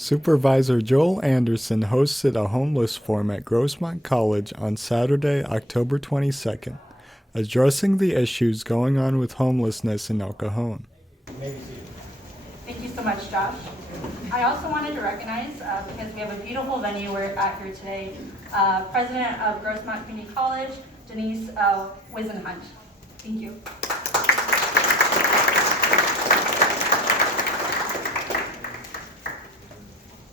Supervisor Joel Anderson hosted a homeless forum at Grossmont College on Saturday, October 22nd, addressing the issues going on with homelessness in El Cajon. Thank you so much, Josh. I also wanted to recognize, because we have a beautiful venue we're at here today, President of Grossmont Community College, Denise Wisenhunt. Thank you.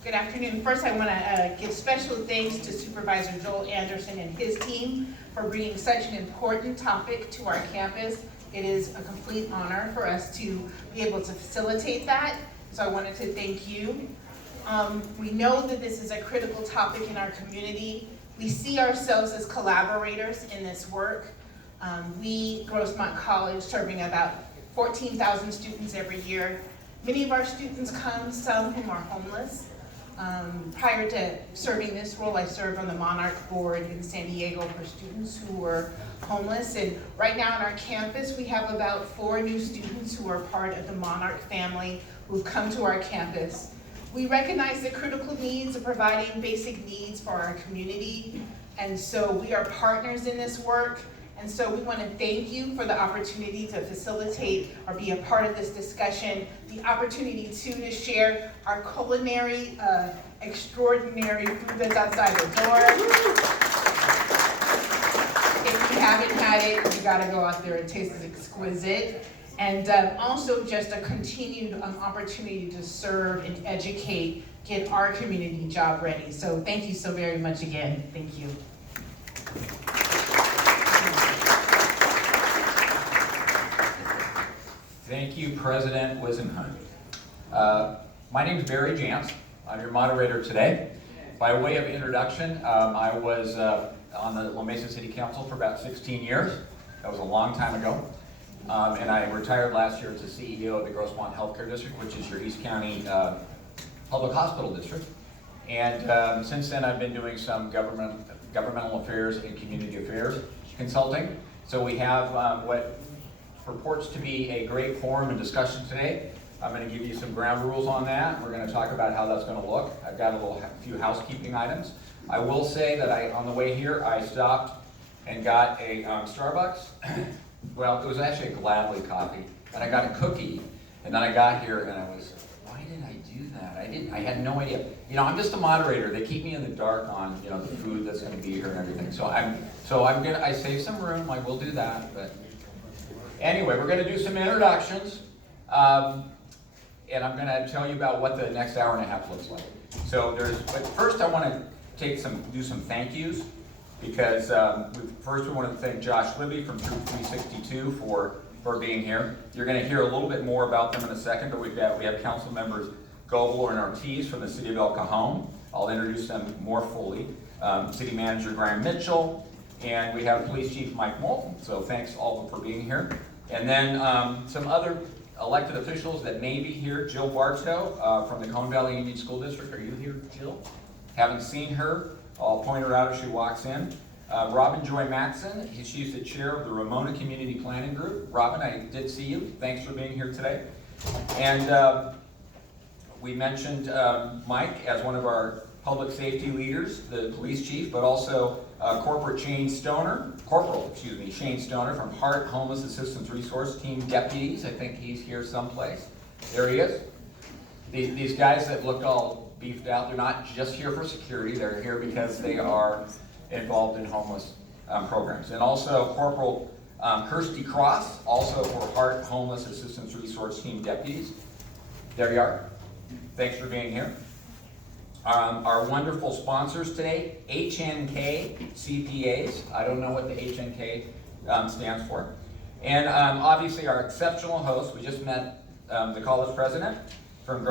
Good afternoon. First, I want to give special thanks to Supervisor Joel Anderson and his team for bringing such an important topic to our campus. It is a complete honor for us to be able to facilitate that, so I wanted to thank you. We know that this is a critical topic in our community. We see ourselves as collaborators in this work. We, Grossmont College, serving about 14,000 students every year. Many of our students come, some whom are homeless. Prior to serving this role, I served on the Monarch Board in San Diego for students who were homeless. And right now on our campus, we have about 4 new students who are part of the Monarch family who've come to our campus. We recognize the critical needs of providing basic needs for our community. And so we are partners in this work. And so we want to thank you for the opportunity to facilitate or be a part of this discussion, the opportunity to share our culinary, extraordinary food that's outside the door. If you haven't had it, you got to go out there. It tastes exquisite. And also just a continued opportunity to serve and educate, get our community job ready. So thank you so very much again. Thank you. Thank you, President Wisenhunt. My name is Barry Jantz. I'm your moderator today. By way of introduction, I was on the La Mesa City Council for about 16 years. That was a long time ago. And I retired last year as the CEO of the Grossmont Healthcare District, which is your East County Public Hospital District. And since then, I've been doing some governmental affairs and community affairs consulting. So we have what purports to be a great forum and discussion today. I'm going to give you some ground rules on that. We're going to talk about how that's going to look. I've got a few housekeeping items. I will say that on the way here, I stopped and got a Starbucks. Well, it was actually a Gladly coffee, and I got a cookie. And then I got here, and I was, why did I do that? I had no idea. You know, I'm just a moderator. They keep me in the dark on, you know, the food that's going to be here and everything. I saved some room. I will do that, but. Anyway, we're going to do some introductions, and I'm going to tell you about what the next hour and a half looks like. But first I want to do some thank yous, because first we want to thank Josh Libby from Troop 362 for being here. You're going to hear a little bit more about them in a second, but we have Councilmembers Goebel and Ortiz from the City of El Cajon. I'll introduce them more fully. City Manager Graham Mitchell. And we have Police Chief Mike Moulton, so thanks all for being here. And then some other elected officials that may be here. Jill Bartow from the Cone Valley Union School District. Are you here, Jill? Haven't seen her. I'll point her out as she walks in. Robin Joy Maxson, she's the chair of the Ramona Community Planning Group. Robin, I did see you. Thanks for being here today. And we mentioned Mike as one of our public safety leaders, the police chief, but also Corporal Shane Stoner from Heart Homeless Assistance Resource Team Deputies. I think he's here someplace. There he is. These guys that look all beefed out, they're not just here for security, they're here because they are involved in homeless programs. And also Corporal Kirsty Cross, also for Heart Homeless Assistance Resource Team Deputies. There you are. Thanks for being here. Our wonderful sponsors today, HNK CPAs. I don't know what the HNK stands for. And obviously our exceptional host, we just met the college president from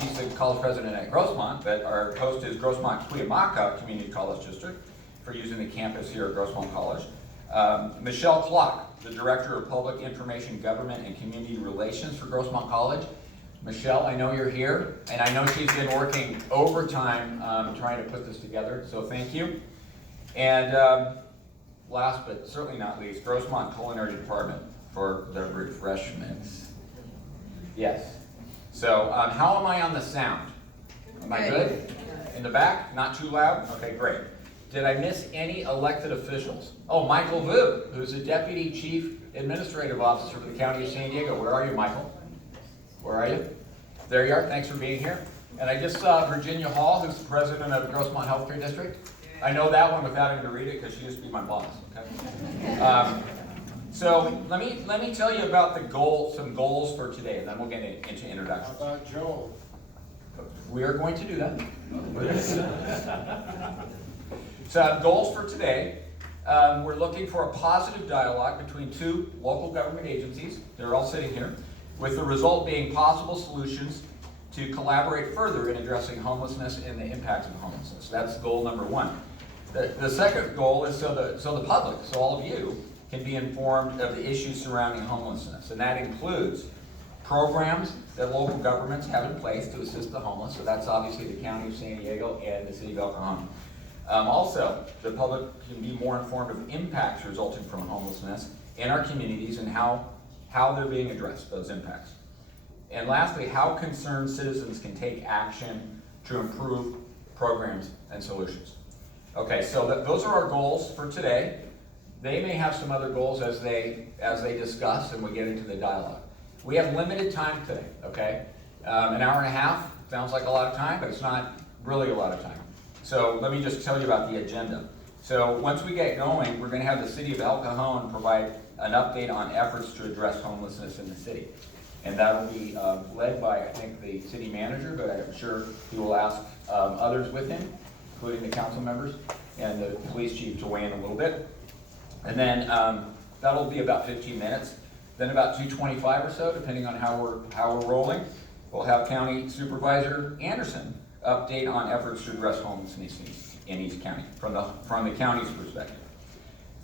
she's the college president at Grossmont, but our host is Grossmont Cuyamaca Community College District for using the campus here at Grossmont College. Michelle Clock, the Director of Public Information, Government, and Community Relations for Grossmont College. Michelle, I know you're here, and I know she's been working overtime trying to put this together, so thank you. And last but certainly not least, Grossmont Culinary Department for the refreshments. Yes. So how am I on the sound? Am I good? In the back? Not too loud? Okay, great. Did I miss any elected officials? Oh, Michael Vu, who's the Deputy Chief Administrative Officer for the County of San Diego. Where are you, Michael? Where are you? There you are. Thanks for being here. And I just saw Virginia Hall, who's the president of the Grossmont Healthcare District. I know that one without having to read it because she used to be my boss. Okay. So let me tell you about some goals for today, and then we'll get into introductions. How about Joel? We are going to do that. We're going to do that. So goals for today. We're looking for a positive dialogue between two local government agencies. They're all sitting here, with the result being possible solutions to collaborate further in addressing homelessness and the impacts of homelessness. That's goal number one. The second goal is so the public, so all of you, can be informed of the issues surrounding homelessness. And that includes programs that local governments have in place to assist the homeless. So that's obviously the County of San Diego and the City of El Cajon. Also, the public can be more informed of impacts resulting from homelessness in our communities and how they're being addressed, those impacts. And lastly, how concerned citizens can take action to improve programs and solutions. Okay, so those are our goals for today. They may have some other goals as they discuss and we get into the dialogue. We have limited time today, okay? An hour and a half sounds like a lot of time, but it's not really a lot of time. So let me just tell you about the agenda. So once we get going, we're going to have the City of El Cajon provide an update on efforts to address homelessness in the city. And that will be led by, I think, the city manager, but I'm sure he will ask others with him, including the council members and the police chief to weigh in a little bit. And then that'll be about 15 minutes. Then about 2:25 or so, depending on how we're rolling, we'll have County Supervisor Anderson update on efforts to address homelessness in East County from the county's perspective.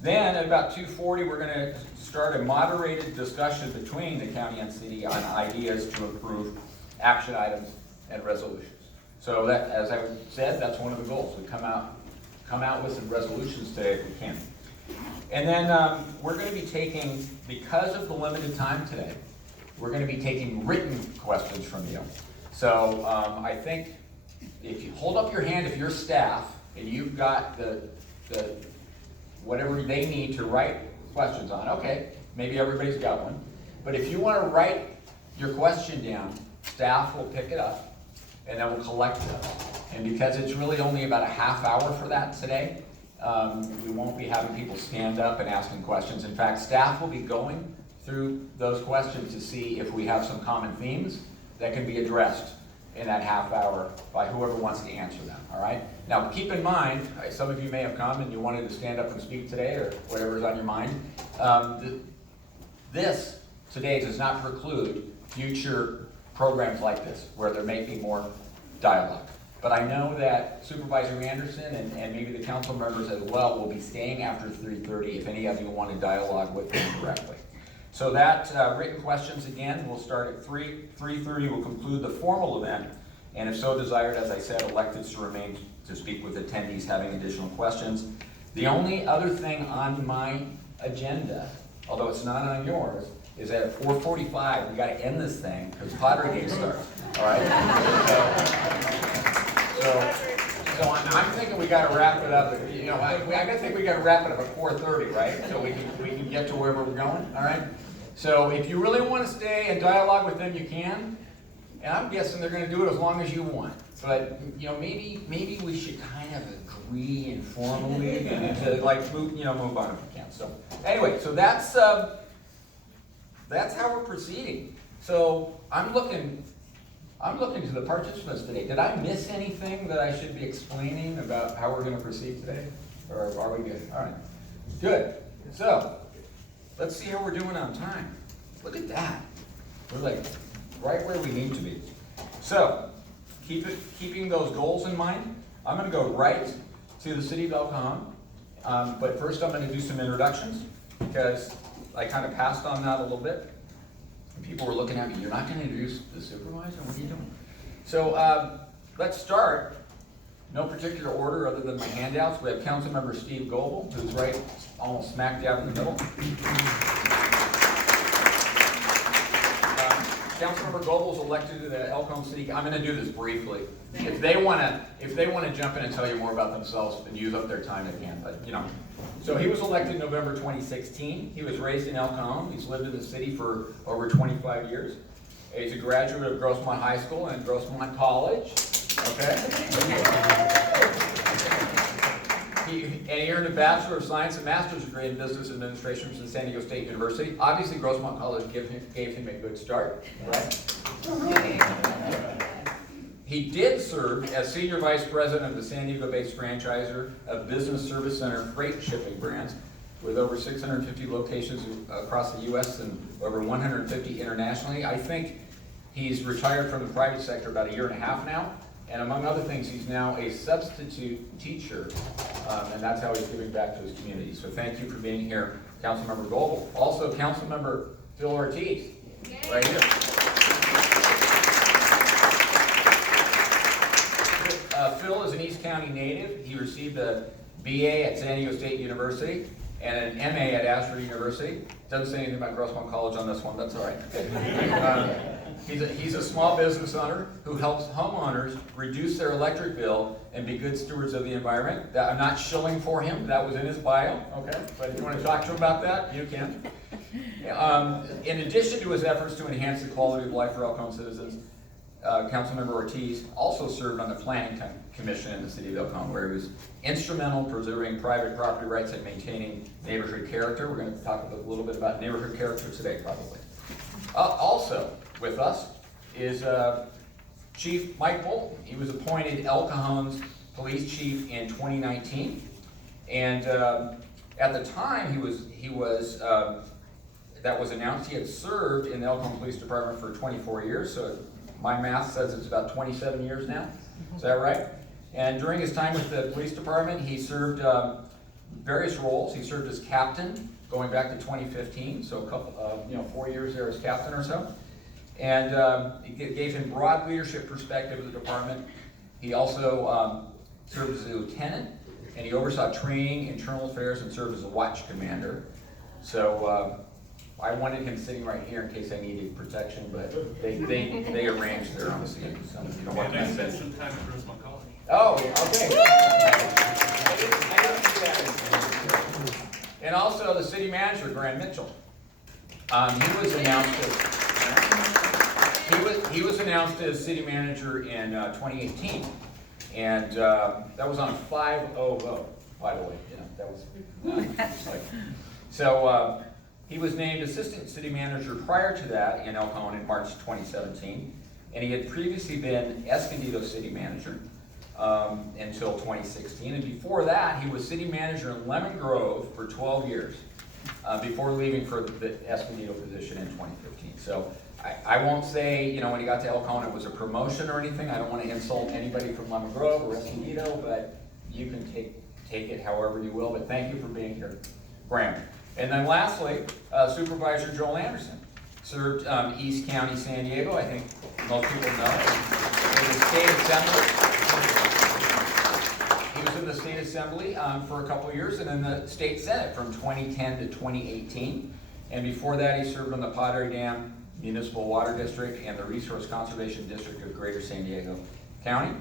Then at about 2:40, we're going to start a moderated discussion between the county and city on ideas to improve action items and resolutions. So that, as I said, that's one of the goals. We come out with some resolutions today if we can. And then we're going to be taking, because of the limited time today, we're going to be taking written questions from you. So I think if you hold up your hand, if you're staff and you've got the whatever they need to write questions on, okay, maybe everybody's got one. But if you want to write your question down, staff will pick it up and then we'll collect them. And because it's really only about a half hour for that today, we won't be having people stand up and asking questions. In fact, staff will be going through those questions to see if we have some common themes that can be addressed in that half hour by whoever wants to answer them, all right? Now, keep in mind, some of you may have come and you wanted to stand up and speak today or whatever's on your mind. This today does not preclude future programs like this where there may be more dialogue. But I know that Supervisor Anderson and maybe the council members as well will be staying after 3:30 if any of you want to dialogue with them directly. So that written questions again will start at 3:30 will conclude the formal event, and if so desired, as I said, electeds to remain to speak with attendees having additional questions. The only other thing on my agenda, although it's not on yours, is that at 4:45 we got to end this thing because Padre Day starts. All right. So I'm thinking we got to wrap it up. You know, I think we got to wrap it up at 4:30, right? So we can get to wherever we're going. All right. So if you really want to stay and dialogue with them, you can. And I'm guessing they're going to do it as long as you want. But you know, maybe we should kind of agree informally and to like move on if we can. So anyway, so that's how we're proceeding. So I'm looking to the participants today. Did I miss anything that I should be explaining about how we're going to proceed today? Or are we good? All right. Good. So let's see how we're doing on time. Look at that. We're like right where we need to be. So keeping those goals in mind, I'm going to go right to the City of El Cajon. But first I'm going to do some introductions because I kind of passed on that a little bit. People were looking at me, you're not going to introduce the supervisor? What are you doing? So let's start. No particular order other than my handouts. We have Councilmember Steve Goebel, who's right almost smack dab in the middle. Councilmember Goebel was elected to the El Cajon City. I'm going to do this briefly. If they want to jump in and tell you more about themselves and use up their time, they can. But so he was elected in November 2016. He was raised in El Cajon. He's lived in the city for over 25 years. He's a graduate of Grossmont High School and Grossmont College. Okay. He earned a Bachelor of Science and Master's degree in Business Administration from San Diego State University. Obviously, Grossmont College gave him a good start, right? He did serve as Senior Vice President of the San Diego-based franchisor of Business Service Center Freight Shipping Brands, with over 650 locations across the U.S. and over 150 internationally. I think he's retired from the private sector about 1.5 years now. And among other things, he's now a substitute teacher, and that's how he's giving back to his community. So thank you for being here, Councilmember Goebel. Also, Councilmember Phil Ortiz, right here. Phil is an East County native. He received a BA at San Diego State University and an MA at Astor University. Doesn't say anything about Grossmont College on this one, that's all right. He's a small business owner who helps homeowners reduce their electric bill and be good stewards of the environment. I'm not shilling for him, that was in his bio, okay? But if you want to talk to him about that, you can. In addition to his efforts to enhance the quality of life for El Cajon citizens, Councilmember Ortiz also served on the Planning Commission in the city of El Cajon, where he was instrumental in preserving private property rights and maintaining neighborhood character. We're going to talk a little bit about neighborhood character today, probably. Also with us is Chief Mike Moulton. He was appointed El Cajon's police chief in 2019, and at the time that was announced, he had served in the El Cajon Police Department for 24 years. So my math says it's about 27 years now. Is that right? And during his time with the police department, he served various roles. He served as captain going back to 2015, so a couple, 4 years there as captain or so. And it gave him broad leadership perspective of the department. He also served as a lieutenant, and he oversaw training, internal affairs, and served as a watch commander. So I wanted him sitting right here in case I needed protection, but they arranged their own seat. So you don't want to spend some time at Grossmont College. Oh, okay. I didn't see that. And also the city manager, Graham Mitchell. He was announced as city manager in 2018, and that was on a 5-0 vote, by the way. That was so. He was named assistant city manager prior to that in El Cajon in March 2017, and he had previously been Escondido city manager until 2016, and before that he was city manager in Lemon Grove for 12 years before leaving for the Escondido position in 2015. So I won't say, when he got to El Cajon it was a promotion or anything. I don't want to insult anybody from Lemon Grove or Escondido, but you can take it however you will. But thank you for being here, Graham. And then lastly, Supervisor Joel Anderson served East County, San Diego. I think most people know. In the state assembly. He was in the state assembly for a couple of years, and in the state senate from 2010 to 2018. And before that, he served on the Padre Dam Municipal Water District and the Resource Conservation District of Greater San Diego County.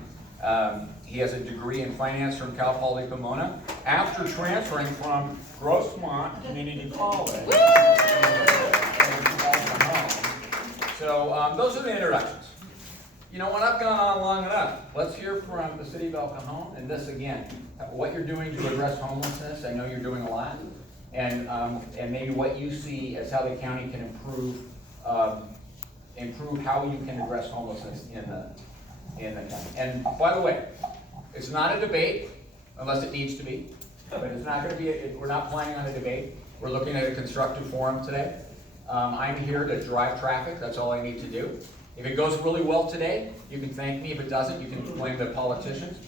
He has a degree in finance from Cal Poly Pomona after transferring from Grossmont Community College. So those are the introductions. When I've gone on long enough, let's hear from the city of El Cajon, and this again, what you're doing to address homelessness. I know you're doing a lot, and maybe what you see as how the county can improve how you can address homelessness in the county. And by the way, it's not a debate unless it needs to be, but it's not going to be. We're not planning on a debate. We're looking at a constructive forum today. I'm here to drive traffic. That's all I need to do. If it goes really well today, you can thank me. If it doesn't, you can blame the politicians.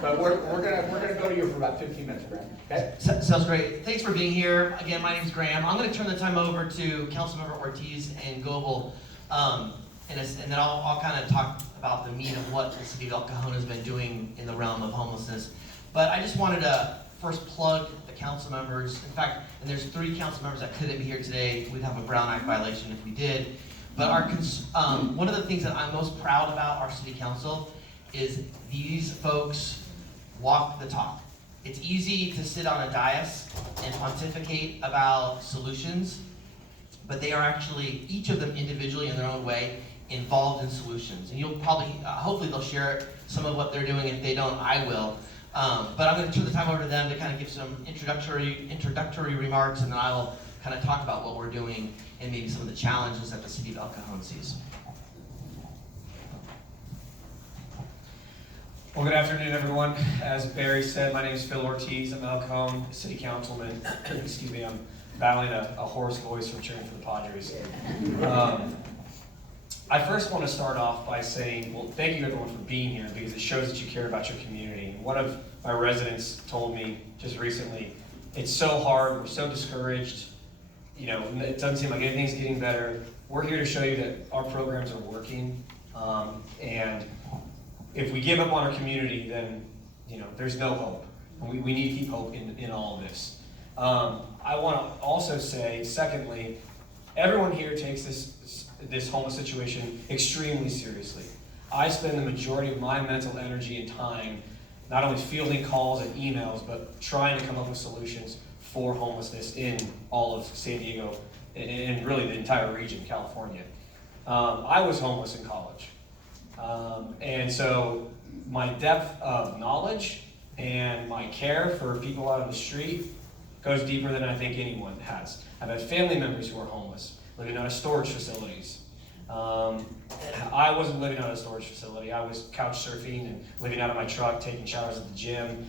But we're gonna go to you for about 15 minutes, Graham. Okay? Sounds great. Thanks for being here. Again, my name's Graham. I'm going to turn the time over to Councilmember Ortiz and Goebel, and then I'll kind of talk about the meat of what the city of El Cajon has been doing in the realm of homelessness. But I just wanted to first plug the council members. In fact, and there's 3 council members that couldn't be here today. We'd have a Brown Act violation if we did. But one of the things that I'm most proud about our city council is these folks walk the talk. It's easy to sit on a dais and pontificate about solutions, but they are actually, each of them individually in their own way, involved in solutions. And you'll probably, hopefully they'll share some of what they're doing. If they don't, I will. But I'm going to turn the time over to them to kind of give some introductory remarks, and then I'll kind of talk about what we're doing and maybe some of the challenges that the city of El Cajon sees. Well, good afternoon, everyone. As Barry said, my name is Phil Ortiz. I'm El Cajon City Councilman. Excuse me, I'm battling a hoarse voice from cheering for the Padres. I first want to start off by saying, well, thank you everyone for being here, because it shows that you care about your community. One of my residents told me just recently, it's so hard, we're so discouraged, you know, it doesn't seem like anything's getting better. We're here to show you that our programs are working, and if we give up on our community, then, you know, there's no hope. And we need to keep hope in all of this. I want to also say, secondly, everyone here takes this homeless situation extremely seriously. I spend the majority of my mental energy and time not only fielding calls and emails, but trying to come up with solutions for homelessness in all of San Diego and really the entire region, California. I was homeless in college. And so my depth of knowledge and my care for people out on the street goes deeper than I think anyone has. I've had family members who are homeless, living out of storage facilities. I wasn't living out of a storage facility. I was couch surfing and living out of my truck, taking showers at the gym,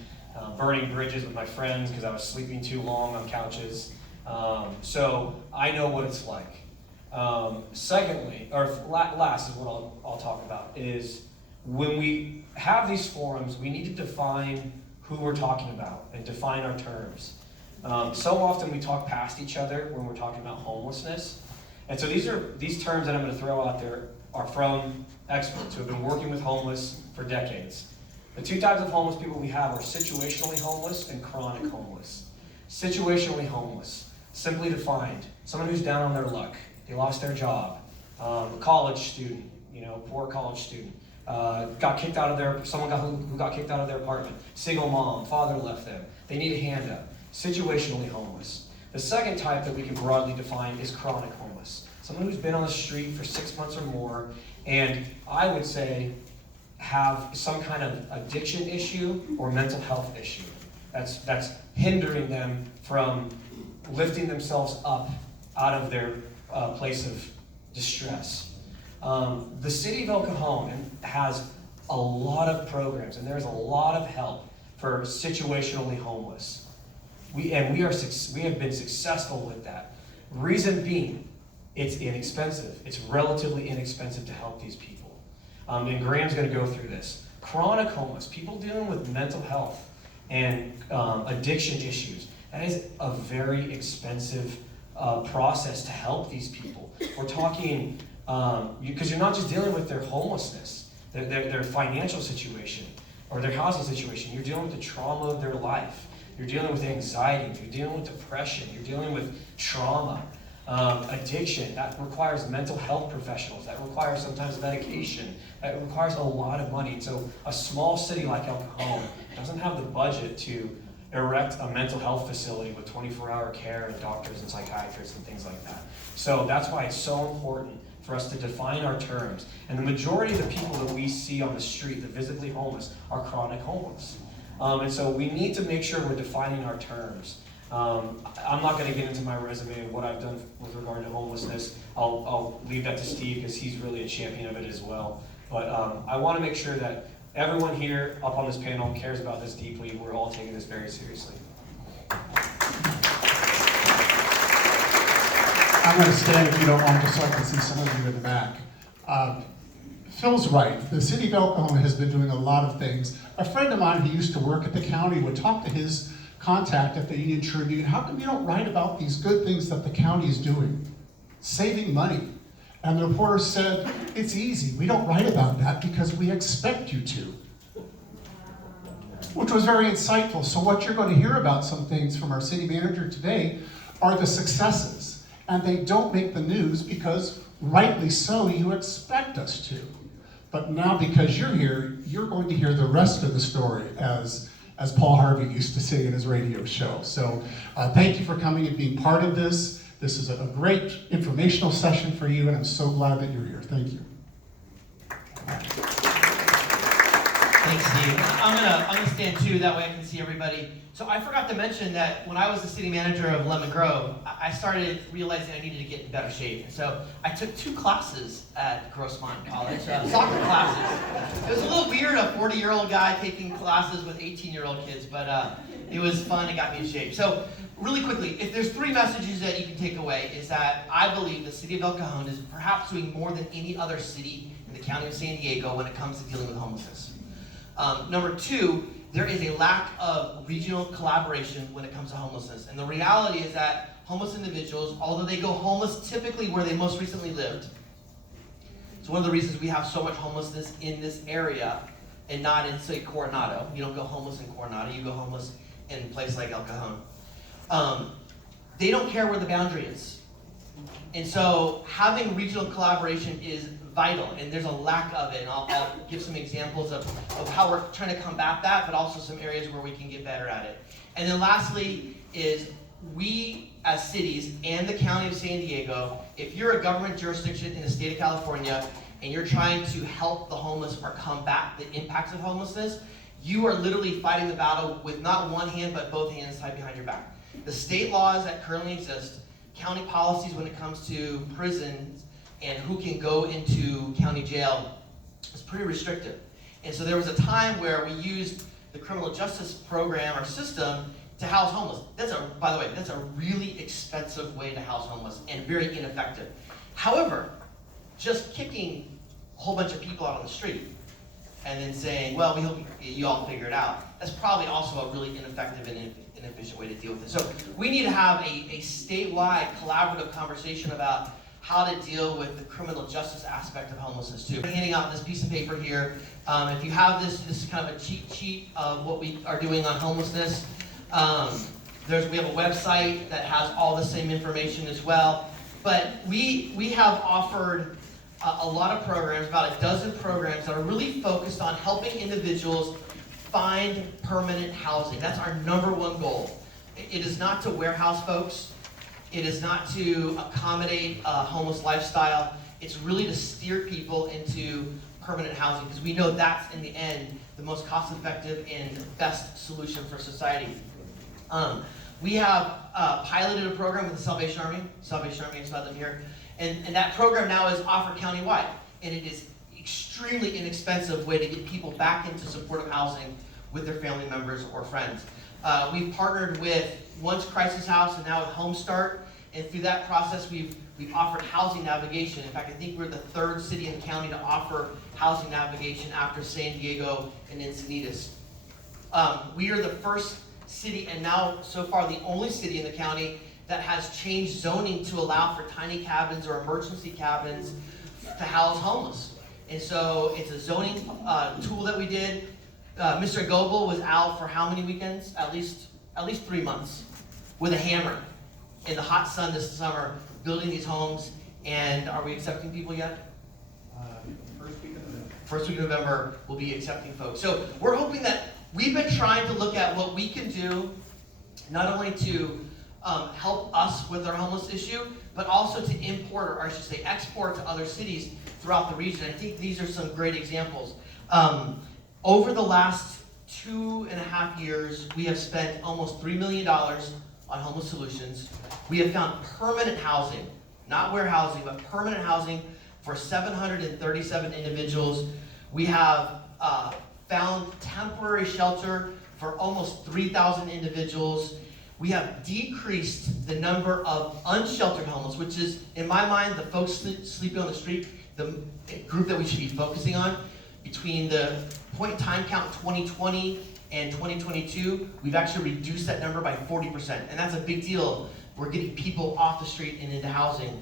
burning bridges with my friends because I was sleeping too long on couches. So I know what it's like. Secondly, or last is what I'll talk about, is when we have these forums, we need to define who we're talking about and define our terms. So often we talk past each other when we're talking about homelessness. And so these terms that I'm going to throw out there are from experts who have been working with homeless for decades. The two types of homeless people we have are situationally homeless and chronic homeless. Situationally homeless, simply defined, someone who's down on their luck. They lost their job, a college student, you know, poor college student, got kicked out of who got kicked out of their apartment, single mom, father left them, they need a hand up, situationally homeless. The second type that we can broadly define is chronic homeless, someone who's been on the street for 6 months or more, and I would say have some kind of addiction issue or mental health issue that's hindering them from lifting themselves up out of their place of distress. The city of El Cajon has a lot of programs, and there's a lot of help for situationally homeless. We have been successful with that. Reason being, it's inexpensive. It's relatively inexpensive to help these people. And Graham's going to go through this. Chronic homeless, people dealing with mental health and addiction issues. That is a very expensive process to help these people. We're talking, because you're not just dealing with their homelessness, their financial situation, or their housing situation. You're dealing with the trauma of their life. You're dealing with anxiety. You're dealing with depression. You're dealing with trauma, addiction. That requires mental health professionals. That requires sometimes medication. That requires a lot of money. So a small city like El Cajon doesn't have the budget to erect a mental health facility with 24-hour care and doctors and psychiatrists and things like that. So that's why it's so important for us to define our terms. And the majority of the people that we see on the street, the visibly homeless, are chronic homeless. And so we need to make sure we're defining our terms. I'm not going to get into my resume and what I've done with regard to homelessness. I'll leave that to Steve because he's really a champion of it as well. But I want to make sure that everyone here up on this panel cares about this deeply. We're all taking this very seriously. I'm going to stand if you don't want, just so I can see some of you in the back. Phil's right. The city of El Cajon has been doing a lot of things. A friend of mine who used to work at the county would talk to his contact at the Union Tribune. How come you don't write about these good things that the county is doing? Saving money. And the reporter said, it's easy. We don't write about that because we expect you to. Which was very insightful. So what you're going to hear about some things from our city manager today are the successes. And they don't make the news because rightly so, you expect us to. But now because you're here, you're going to hear the rest of the story, as Paul Harvey used to say in his radio show. So thank you for coming and being part of this. This is a great informational session for you, and I'm so glad that you're here. Thank you. Thanks, Steve. I'm gonna stand too, that way I can see everybody. So I forgot to mention that when I was the city manager of Lemon Grove, I started realizing I needed to get in better shape. And so I took 2 classes at Grossmont College, soccer classes. It was a little weird, a 40-year-old guy taking classes with 18-year-old kids, but it was fun, it got me in shape. So really quickly, if there's 3 messages that you can take away, is that I believe the city of El Cajon is perhaps doing more than any other city in the county of San Diego when it comes to dealing with homelessness. Number 2, there is a lack of regional collaboration when it comes to homelessness. And the reality is that homeless individuals, although they go homeless typically where they most recently lived, it's one of the reasons we have so much homelessness in this area and not in, say, Coronado. You don't go homeless in Coronado, you go homeless in a place like El Cajon. They don't care where the boundary is. And so having regional collaboration is vital, and there's a lack of it, and I'll give some examples of how we're trying to combat that, but also some areas where we can get better at it. And then lastly is we as cities and the county of San Diego, if you're a government jurisdiction in the state of California and you're trying to help the homeless or combat the impacts of homelessness, you are literally fighting the battle with not one hand but both hands tied behind your back. The state laws that currently exist, county policies when it comes to prisons and who can go into county jail is pretty restrictive. And so there was a time where we used the criminal justice program or system to house homeless. By the way, that's a really expensive way to house homeless and very ineffective. However, just kicking a whole bunch of people out on the street and then saying, well, we hope you all figure it out, that's probably also a really ineffective and inefficient way to deal with it. So we need to have a statewide collaborative conversation about how to deal with the criminal justice aspect of homelessness too. I'm handing out this piece of paper here. If you have this is kind of a cheat sheet of what we are doing on homelessness. We have a website that has all the same information as well. But we have offered a lot of programs, about a dozen programs that are really focused on helping individuals find permanent housing. That's our #1 goal. It is not to warehouse folks. It is not to accommodate a homeless lifestyle. It's really to steer people into permanent housing, because we know that's, in the end, the most cost-effective and best solution for society. We have piloted a program with the Salvation Army. Salvation Army is about them here. And that program now is offered countywide. And it is extremely inexpensive way to get people back into supportive housing with their family members or friends. We've partnered with Once Crisis House and now with Home Start, and through that process we've offered housing navigation. In fact, I think we're the 3rd city in the county to offer housing navigation after San Diego and Encinitas. We are the first city, and now so far the only city in the county, that has changed zoning to allow for tiny cabins or emergency cabins to house homeless. And so it's a zoning tool that we did. Mr. Goebel was out for how many weekends? At least 3 months with a hammer in the hot sun this summer, building these homes. And are we accepting people yet? First week of November, we'll be accepting folks. So we're hoping that we've been trying to look at what we can do, not only to help us with our homeless issue, but also to import, or I should say export, to other cities throughout the region. I think these are some great examples. Over the last 2.5 years, we have spent almost $3 million on homeless solutions. We have found permanent housing, not warehousing, but permanent housing for 737 individuals. We have found temporary shelter for almost 3,000 individuals. We have decreased the number of unsheltered homeless, which is, in my mind, the folks sleeping on the street, the group that we should be focusing on. Between the point in time count 2020 and 2022, we've actually reduced that number by 40%, and that's a big deal. We're getting people off the street and into housing.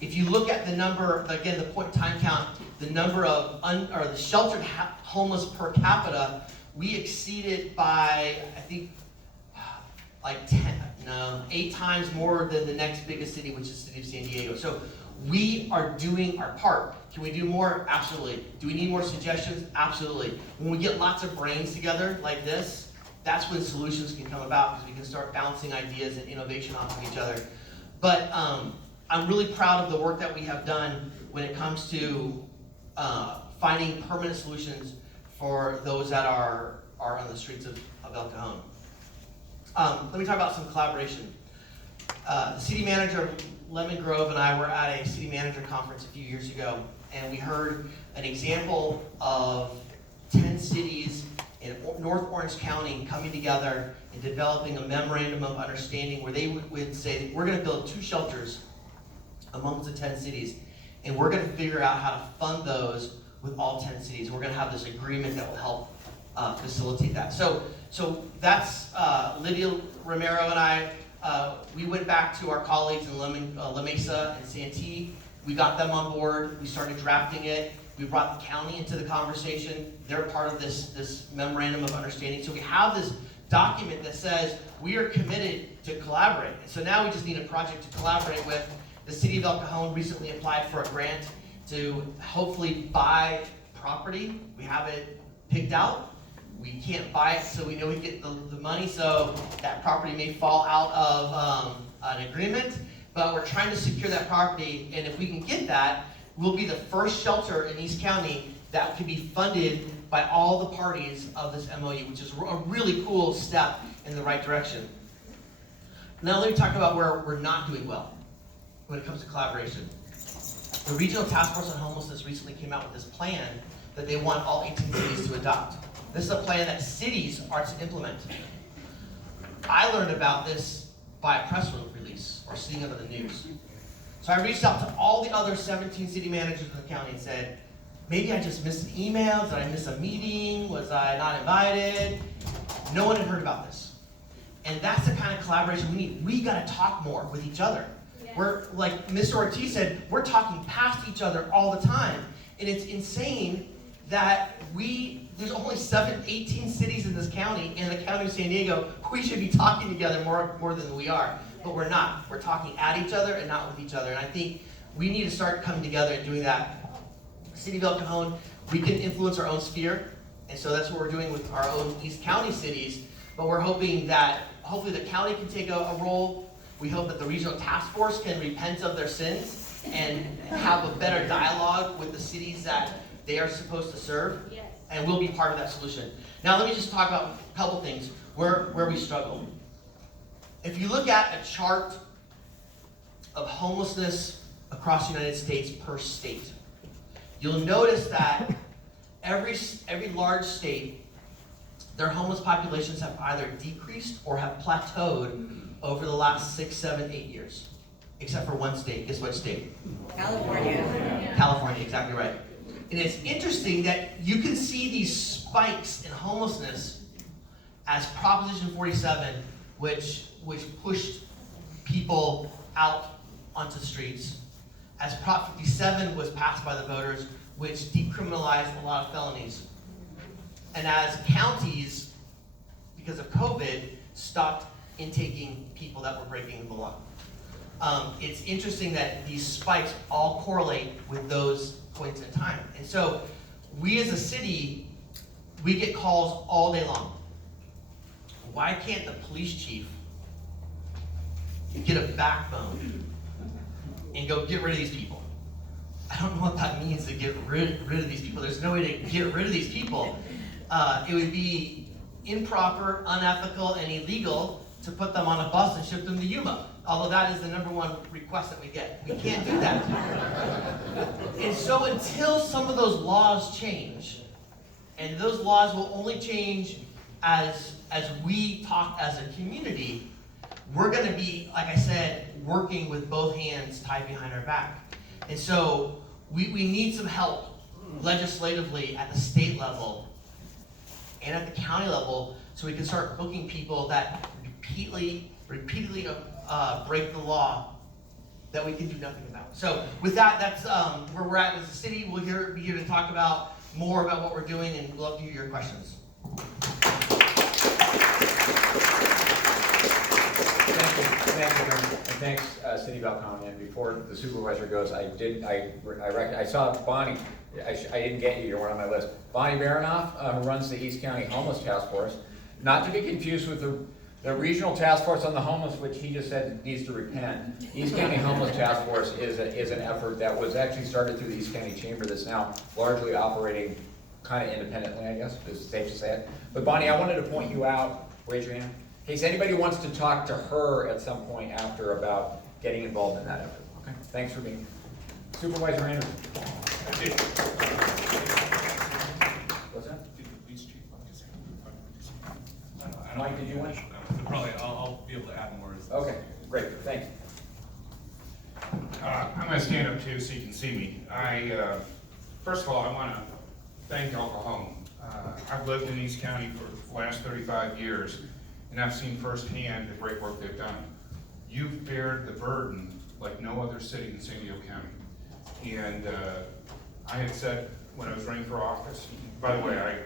If you look at the number, again, the point in time count, the number of the sheltered homeless per capita, we exceeded by, I think, like 8 times more than the next biggest city, which is the city of San Diego. So We are doing our part. Can we do more? Absolutely. Do we need more suggestions? Absolutely. When we get lots of brains together like this, that's when solutions can come about, because we can start bouncing ideas and innovation off of each other. But I'm really proud of the work that we have done when it comes to finding permanent solutions for those that are on the streets of El Cajon. Let me talk about some collaboration. The city manager, Lemon Grove, and I were at a city manager conference a few years ago, and we heard an example of 10 cities in North Orange County coming together and developing a memorandum of understanding where they would say, we're going to build 2 shelters amongst the 10 cities, and we're going to figure out how to fund those with all 10 cities. We're going to have this agreement that will help facilitate that. So that's Lydia Romero and I. We went back to our colleagues in La Mesa and Santee. We got them on board. We started drafting it. We brought the county into the conversation. They're part of this memorandum of understanding. So we have this document that says we are committed to collaborate. And so now we just need a project to collaborate with. The city of El Cajon recently applied for a grant to hopefully buy property. We have it picked out. We can't buy it, so we know we get the money, so that property may fall out of an agreement, but we're trying to secure that property, and if we can get that, we'll be the first shelter in East County that can be funded by all the parties of this MOU, which is a really cool step in the right direction. Now let me talk about where we're not doing well when it comes to collaboration. The Regional Task Force on Homelessness recently came out with this plan that they want all 18 cities to adopt. This is a plan that cities are to implement. I learned about this by a press release or seeing it on the news. So I reached out to all the other 17 city managers in the county and said, maybe I just missed an email, did I miss a meeting, was I not invited? No one had heard about this. And that's the kind of collaboration we need. We gotta talk more with each other. Yeah. We're, like Mr. Ortiz said, we're talking past each other all the time. And it's insane that there's only 18 cities in this county, in the county of San Diego. We should be talking together more than we are, but we're not. We're talking at each other and not with each other. And I think we need to start coming together and doing that. City of El Cajon, we can influence our own sphere, and so that's what we're doing with our own East County cities, but we're hoping that, hopefully the county can take a role. We hope that the regional task force can repent of their sins and have a better dialogue with the cities that they are supposed to serve, yes. And we'll be part of that solution. Now let me just talk about a couple things where we struggle. If you look at a chart of homelessness across the United States per state, you'll notice that every large state, their homeless populations have either decreased or have plateaued over the last 6, 7, 8 years. Except for one state. Guess what state? California. California, exactly right. And it's interesting that you can see these spikes in homelessness as Proposition 47, which pushed people out onto the streets, as Prop 57 was passed by the voters, which decriminalized a lot of felonies, and as counties, because of COVID, stopped intaking people that were breaking the law. It's interesting that these spikes all correlate with those points in time. And so we as a city, we get calls all day long. Why can't the police chief get a backbone and go get rid of these people? I don't know what that means, to get rid of these people. There's no way to get rid of these people. It would be improper, unethical, and illegal to put them on a bus and ship them to Yuma. Although that is the #1 request that we get. We can't do that. And so until some of those laws change, and those laws will only change as we talk as a community, we're gonna be, like I said, working with both hands tied behind our back. And so we need some help legislatively at the state level and at the county level, so we can start booking people that repeatedly break the law that we can do nothing about. So with that, that's where we're at as a city. We'll be here to talk about more about what we're doing, and we'd love to hear your questions. Thank you. thanks, City of Alcone. And before the supervisor goes, I saw Bonnie. I didn't get you. You're one on my list. Bonnie Baranoff, who runs the East County Homeless Task Force. Not to be confused with the regional task force on the homeless, which he just said needs to repent. East County Homeless Task Force is an effort that was actually started through the East County Chamber that's now largely operating kind of independently, I guess, is safe to say it. But Bonnie, I wanted to point you out, raise your hand, in case anybody wants to talk to her at some point after about getting involved in that effort. Okay, thanks for being here. Supervisor Anderson. What's that? Mike, did you want? Probably, I'll be able to add more. Okay, great, thanks. I'm gonna stand up too so you can see me. First of all, I wanna thank El Cajon. I've lived in East County for the last 35 years, and I've seen firsthand the great work they've done. You've bared the burden like no other city in San Diego County. And I had said when I was running for office, by the way,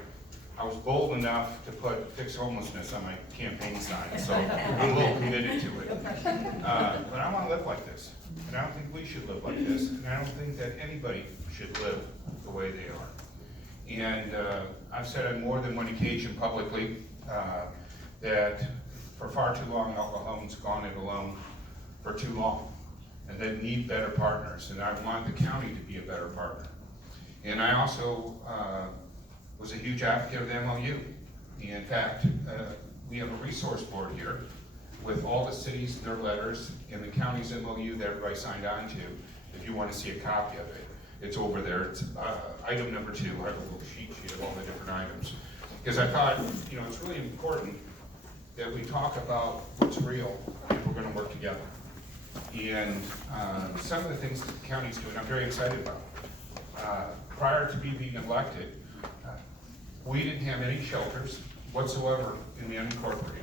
I was bold enough to put fix homelessness on my campaign sign, so I'm a little committed to it. But I wanna live like this, and I don't think we should live like this, and I don't think that anybody should live the way they are. And I've said on more than one occasion publicly that for far too long, El Cajon's gone it alone for too long, and they need better partners, and I want the county to be a better partner. And I also was a huge advocate of the MOU. In fact, we have a resource board here with all the cities, their letters, and the county's MOU that everybody signed on to. If you want to see a copy of it, it's over there. It's item number 2. I have a little cheat sheet of all the different items. Because I thought, it's really important that we talk about what's real if we're going to work together. And some of the things that the county's doing, I'm very excited about. Prior to me being elected, we didn't have any shelters whatsoever in the unincorporated.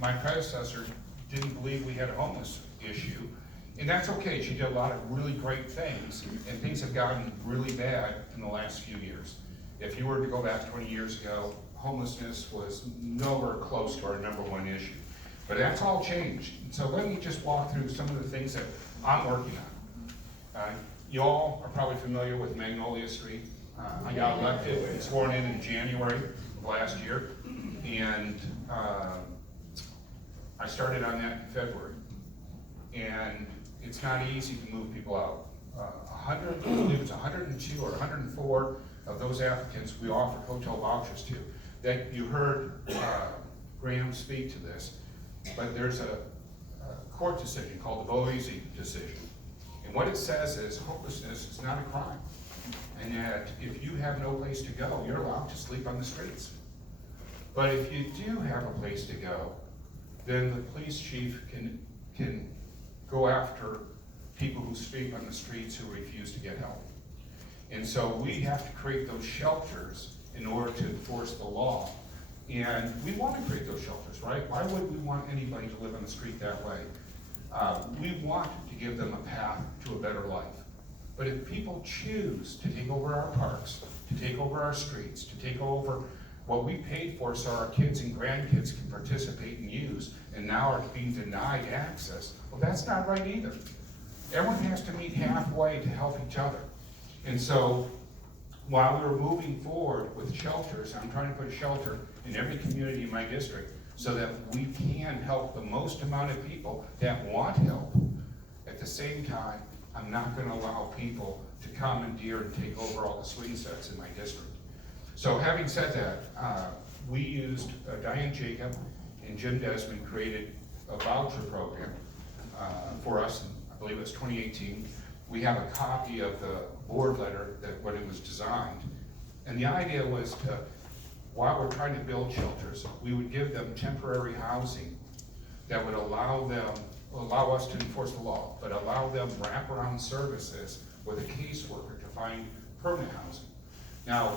My predecessor didn't believe we had a homeless issue, and that's okay. She did a lot of really great things, and things have gotten really bad in the last few years. If you were to go back 20 years ago, homelessness was nowhere close to our #1 issue. But that's all changed. So let me just walk through some of the things that I'm working on. You all are probably familiar with Magnolia Street. I got elected and sworn in January of last year, and I started on that in February. And it's not easy to move people out. I believe it's 102 or 104 of those applicants we offered hotel vouchers to. That you heard Graham speak to this, but there's a court decision called the Boise decision. And what it says is homelessness is not a crime. And that if you have no place to go, you're allowed to sleep on the streets. But if you do have a place to go, then the police chief can go after people who sleep on the streets who refuse to get help. And so we have to create those shelters in order to enforce the law. And we want to create those shelters, right? Why would we want anybody to live on the street that way? We want to give them a path to a better life. But if people choose to take over our parks, to take over our streets, to take over what we paid for so our kids and grandkids can participate and use, and now are being denied access, well, that's not right either. Everyone has to meet halfway to help each other. And so, while we were moving forward with shelters, I'm trying to put a shelter in every community in my district so that we can help the most amount of people that want help. At the same time, I'm not going to allow people to commandeer and take over all the swing sets in my district. So having said that, we used Diane Jacob and Jim Desmond created a voucher program for us, I believe it was 2018. We have a copy of the board letter that when it was designed. And the idea was to, while we're trying to build shelters, we would give them temporary housing that would allow us to enforce the law, but allow them wraparound services with a caseworker to find permanent housing. Now,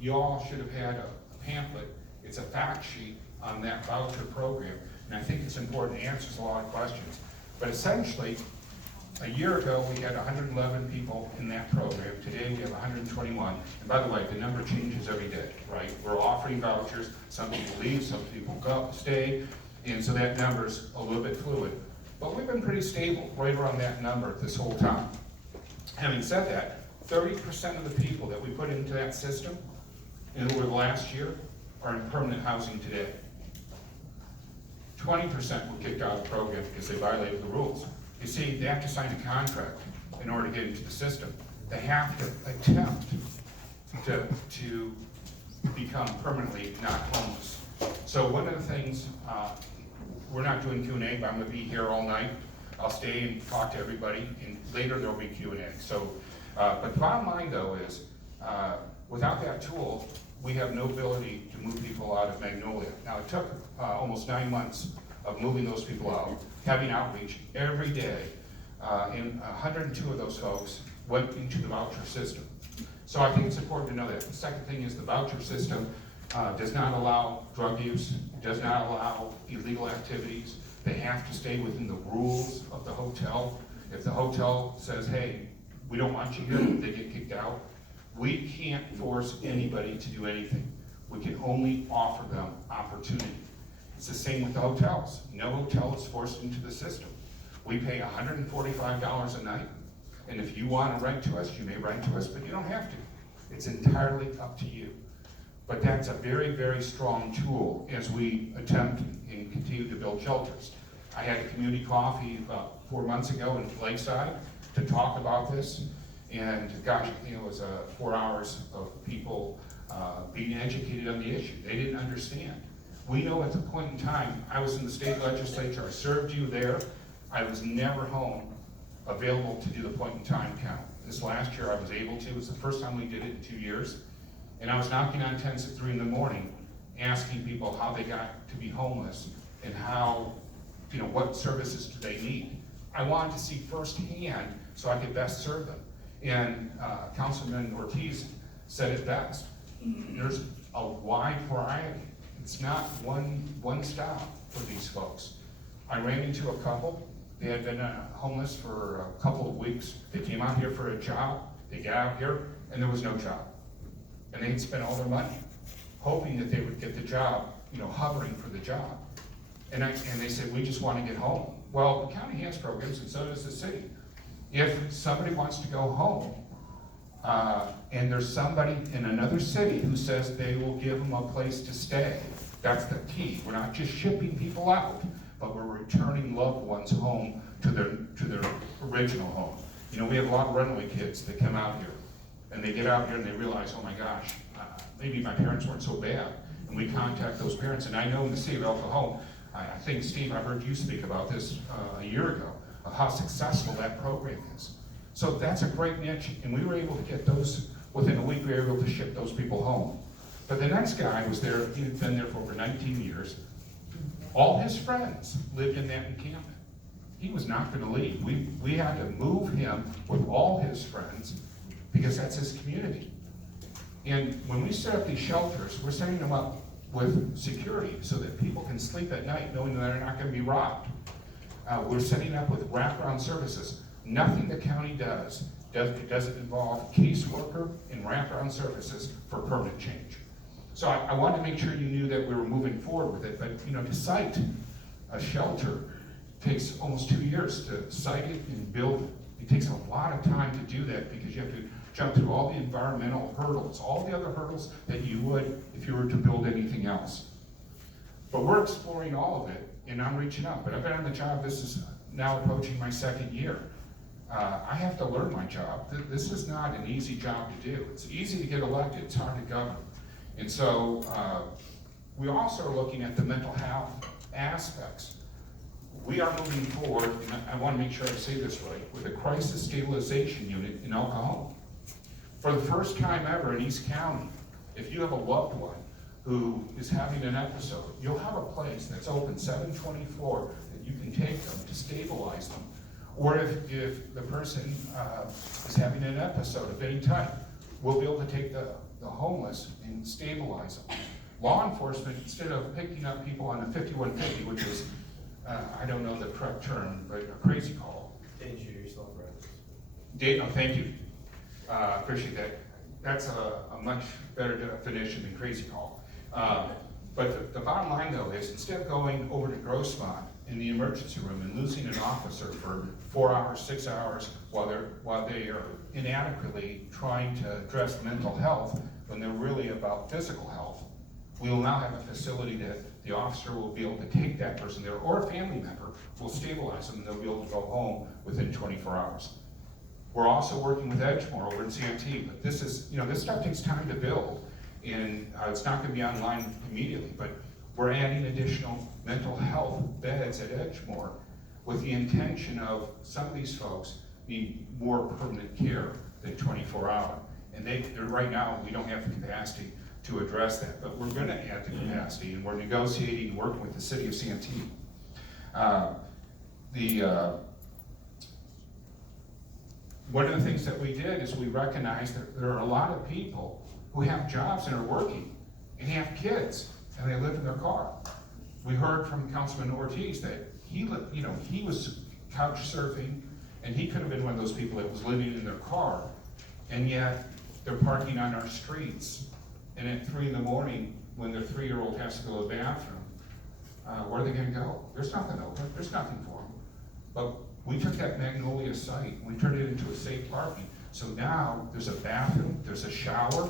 you all should have had a pamphlet. It's a fact sheet on that voucher program, and I think it's important. It answers a lot of questions. But essentially, a year ago, we had 111 people in that program. Today, we have 121. And by the way, the number changes every day, right? We're offering vouchers. Some people leave, some people go, stay. And so that number's a little bit fluid. But we've been pretty stable, right around that number this whole time. Having said that, 30% of the people that we put into that system over the last year are in permanent housing today. 20% were kicked out of the program because they violated the rules. You see, they have to sign a contract in order to get into the system. They have to attempt to become permanently not homeless. So one of the things, we're not doing Q&A, but I'm gonna be here all night. I'll stay and talk to everybody, and later there'll be Q&A. So, but the bottom line though is, without that tool, we have no ability to move people out of Magnolia. Now it took almost 9 months of moving those people out, having outreach every day, and 102 of those folks went into the voucher system. So I think it's important to know that. The second thing is the voucher system does not allow drug use, does not allow illegal activities. They have to stay within the rules of the hotel. If the hotel says, hey, we don't want you here, they get kicked out. We can't force anybody to do anything. We can only offer them opportunity. It's the same with the hotels. No hotel is forced into the system. We pay $145 a night, and if you want to rent to us, you may rent to us, but you don't have to. It's entirely up to you. But that's a very, very strong tool as we attempt and continue to build shelters. I had a community coffee about 4 months ago in Lakeside to talk about this, and gosh, it was 4 hours of people being educated on the issue. They didn't understand. We know at the point in time, I was in the state legislature, I served you there, I was never home available to do the point in time count. This last year I was able to. It was the first time we did it in 2 years. And I was knocking on tents at 3 in the morning, asking people how they got to be homeless and how, what services do they need. I wanted to see firsthand so I could best serve them. And Councilman Ortiz said it best. There's a wide variety. It's not one stop for these folks. I ran into a couple. They had been homeless for a couple of weeks. They came out here for a job. They got out here and there was no job. And they'd spent all their money hoping that they would get the job, hovering for the job. And they said, we just want to get home. Well, the county has programs and so does the city. If somebody wants to go home, and there's somebody in another city who says they will give them a place to stay, that's the key. We're not just shipping people out, but we're returning loved ones home to their original home. We have a lot of runaway kids that come out here, and they get out here and they realize, oh my gosh, maybe my parents weren't so bad. And we contact those parents, and I know in the city of El Cajon, I think, Steve, I heard you speak about this a year ago, of how successful that program is. So that's a great niche, and we were able to get those, within a week we were able to ship those people home. But the next guy was there, he had been there for over 19 years. All his friends lived in that encampment. He was not going to leave. We had to move him with all his friends because that's his community. And when we set up these shelters, we're setting them up with security so that people can sleep at night knowing that they're not going to be robbed. We're setting up with wraparound services. Nothing the county doesn't involve caseworker and wraparound services for permanent change. So I wanted to make sure you knew that we were moving forward with it, but to site a shelter takes almost 2 years to site it and build it. It takes a lot of time to do that because you have to jump through all the environmental hurdles, all the other hurdles that you would if you were to build anything else. But we're exploring all of it, and I'm reaching out. But I've been on the job, this is now approaching my 2nd year. I have to learn my job. This is not an easy job to do. It's easy to get elected, it's hard to govern. And so we also are looking at the mental health aspects. We are moving forward, and I want to make sure I say this right, with a crisis stabilization unit in El Cajon. For the first time ever in East County, if you have a loved one who is having an episode, you'll have a place that's open 7/24 that you can take them to stabilize them. Or if the person is having an episode of any type, we'll be able to take the homeless and stabilize them. Law enforcement, instead of picking up people on a 5150, which is, I don't know the correct term, but a crazy call. Danger to yourself, Oh, thank you. Appreciate that. That's a much better definition than crazy call. But the bottom line though is, instead of going over to Grossmont in the emergency room and losing an officer for 4 hours, 6 hours, while they are inadequately trying to address mental health when they're really about physical health, we will now have a facility that the officer will be able to take that person there, or a family member will stabilize them, and they'll be able to go home within 24 hours. We're also working with Edgemore over in Santee, but this is, this stuff takes time to build, and it's not gonna be online immediately, but we're adding additional mental health beds at Edgemore with the intention of some of these folks need more permanent care than 24-hour. And they're right now, we don't have the capacity to address that, but we're gonna add the capacity, and we're negotiating and working with the city of Santee. One of the things that we did is we recognized that there are a lot of people who have jobs and are working and have kids and they live in their car. We heard from Councilman Ortiz that he was couch surfing and he could have been one of those people that was living in their car, and yet they're parking on our streets. And at 3 in the morning, when their 3-year-old has to go to the bathroom, where are they gonna go? There's nothing open, there's nothing for them. But we took that Magnolia site and we turned it into a safe parking. So now there's a bathroom, there's a shower,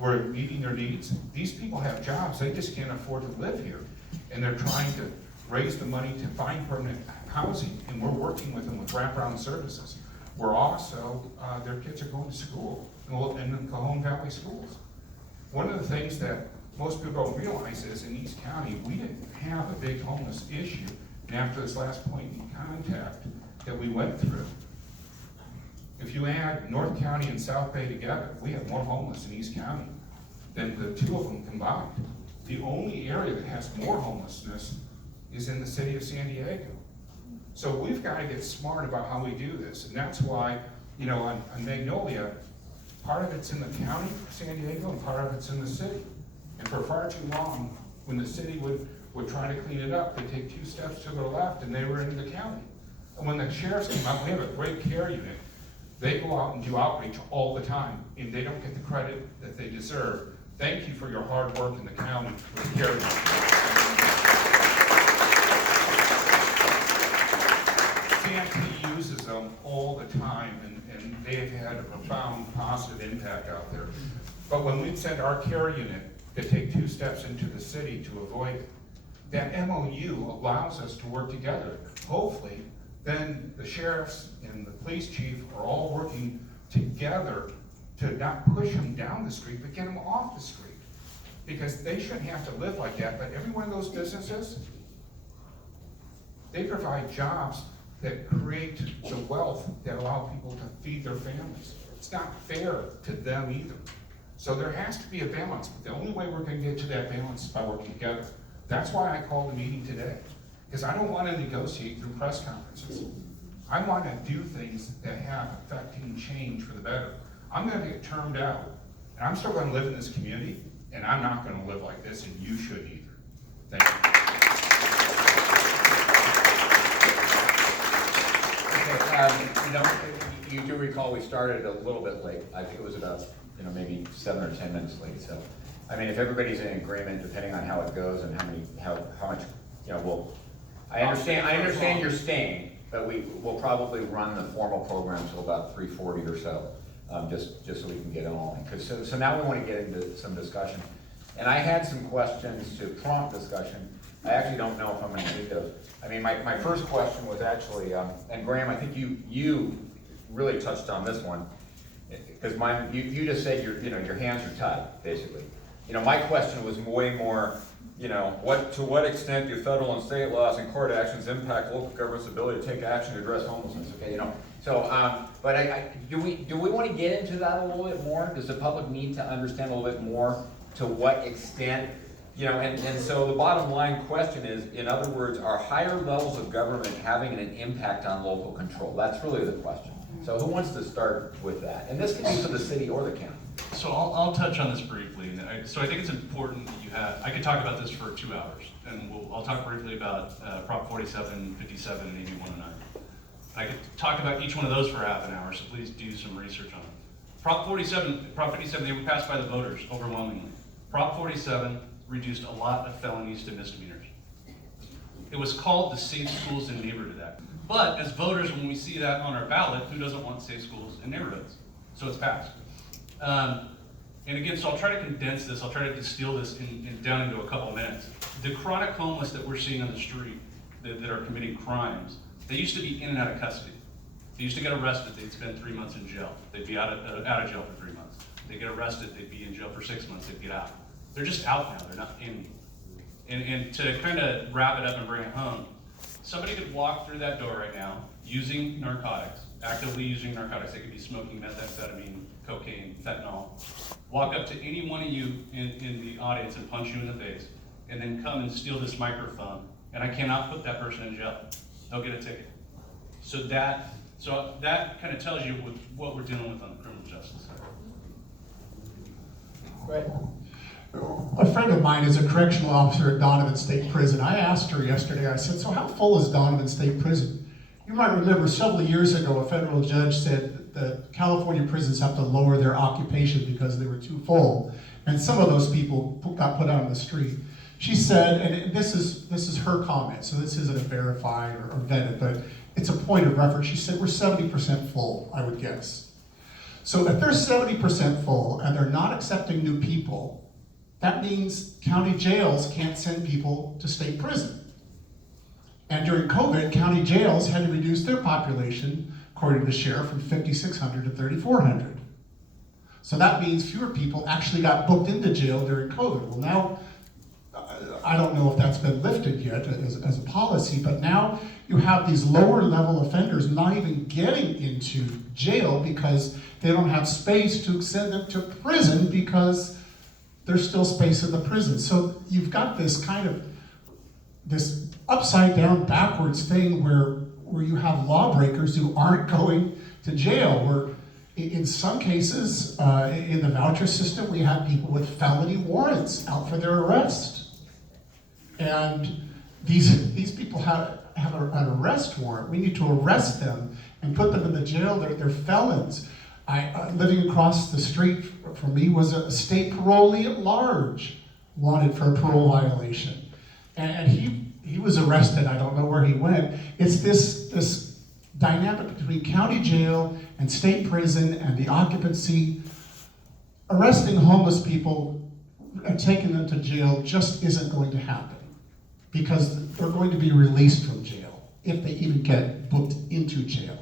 we're meeting their needs. These people have jobs, they just can't afford to live here. And they're trying to raise the money to find permanent housing, and we're working with them with wraparound services. We're also, their kids are going to school, in Cajon Valley schools. One of the things that most people don't realize is in East County, we didn't have a big homeless issue. And after this last point in contact that we went through, if you add North County and South Bay together, we have more homeless in East County than the two of them combined. The only area that has more homelessness is in the city of San Diego. So we've got to get smart about how we do this. And that's why, on Magnolia, part of it's in the county of San Diego and part of it's in the city. And for far too long, when the city would try to clean it up, they take 2 steps to the left and they were in the county. And when the sheriffs came up, we have a great care unit. They go out and do outreach all the time, and they don't get the credit that they deserve. Thank you for your hard work in the county with the care unit. Santee uses them all the time, and they've had a profound positive impact out there. But when we send our care unit to take 2 steps into the city to avoid it, that MOU allows us to work together. Hopefully, then the sheriffs and the police chief are all working together to not push them down the street, but get them off the street. Because they shouldn't have to live like that, but every one of those businesses, they provide jobs that create the wealth that allow people to feed their families. It's not fair to them either. So there has to be a balance, but the only way we're gonna get to that balance is by working together. That's why I called the meeting today, because I don't want to negotiate through press conferences. I want to do things that have affecting change for the better. I'm going to get termed out, and I'm still going to live in this community, and I'm not going to live like this, and you shouldn't either. Thank you. Okay, you do recall we started a little bit late. I think it was about maybe 7 or 10 minutes late. So, I mean, if everybody's in agreement, depending on how it goes and how much, I understand you're staying, but we will probably run the formal program till about 3:40 or so, just so we can get it on. So now we want to get into some discussion. And I had some questions to prompt discussion. I actually don't know if I'm going to need those. I mean, my first question was actually, and Graham, I think you really touched on this one, because you just said your hands are tied, basically. My question was way more, to what extent do federal and state laws and court actions impact local government's ability to take action to address homelessness? Okay, so, but do we want to get into that a little bit more? Does the public need to understand a little bit more to what extent, and so the bottom line question is, in other words, are higher levels of government having an impact on local control? That's really the question. So who wants to start with that? And this can be for the city or the county. So I'll touch on this briefly. So I think it's important that you have, I could talk about this for 2 hours, and I'll talk briefly about Prop 47, 57, and 8109. I could talk about each one of those for half an hour, so please do some research on it. Prop 47, Prop 57, they were passed by the voters overwhelmingly. Prop 47 reduced a lot of felonies to misdemeanors. It was called the Safe Schools and Neighborhood Act. But as voters, when we see that on our ballot, who doesn't want safe schools and neighborhoods? So it's passed. And again, so I'll try to condense this, I'll try to distill this down into a couple of minutes. The chronic homeless that we're seeing on the street that are committing crimes, they used to be in and out of custody. They used to get arrested, they'd spend 3 months in jail. They'd be out of jail for 3 months. They get arrested, they'd be in jail for 6 months, they'd get out. They're just out now, they're not in. And to kind of wrap it up and bring it home, somebody could walk through that door right now using narcotics, actively using narcotics. They could be smoking methamphetamine, cocaine, fentanyl. Walk up to any one of you in the audience and punch you in the face, and then come and steal this microphone, and I cannot put that person in jail. They'll get a ticket. So that kind of tells you what we're dealing with on the criminal justice side. Right. A friend of mine is a correctional officer at Donovan State Prison. I asked her yesterday, I said, so how full is Donovan State Prison? You might remember several years ago, a federal judge said that California prisons have to lower their occupation because they were too full. And some of those people got put out on the street. She said, and this is her comment, so this isn't verified or vetted, but it's a point of reference. She said, we're 70% full, I would guess. So if they're 70% full and they're not accepting new people, that means county jails can't send people to state prison. And during COVID, county jails had to reduce their population, according to the sheriff, from 5,600 to 3,400. So that means fewer people actually got booked into jail during COVID. Well, now, I don't know if that's been lifted yet as a policy, but now you have these lower level offenders not even getting into jail because they don't have space to send them to prison because there's still space in the prison. So you've got this kind of, this upside down backwards thing where you have lawbreakers who aren't going to jail. Where in some cases, in the voucher system, we have people with felony warrants out for their arrest. And these people have an arrest warrant. We need to arrest them and put them in the jail. They're felons. Living across the street from me was a state parolee at large wanted for a parole violation. And he was arrested. I don't know where he went. It's this dynamic between county jail and state prison and the occupancy. Arresting homeless people and taking them to jail just isn't going to happen because they're going to be released from jail if they even get booked into jail.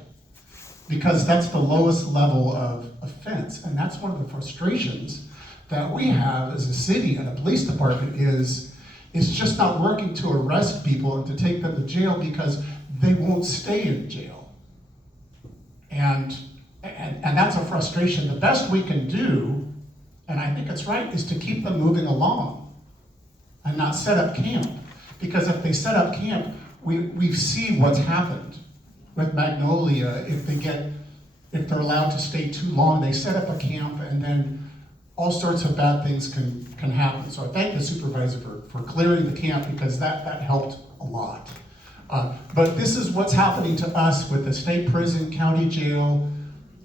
Because that's the lowest level of offense. And that's one of the frustrations that we have as a city and a police department is it's just not working to arrest people and to take them to jail because they won't stay in jail. And that's a frustration. The best we can do, and I think it's right, is to keep them moving along and not set up camp. Because if they set up camp, we see what's happened. With Magnolia, if they're allowed to stay too long, they set up a camp and then all sorts of bad things can happen. So I thank the supervisor for clearing the camp because that helped a lot. But this is what's happening to us with the state prison, county jail,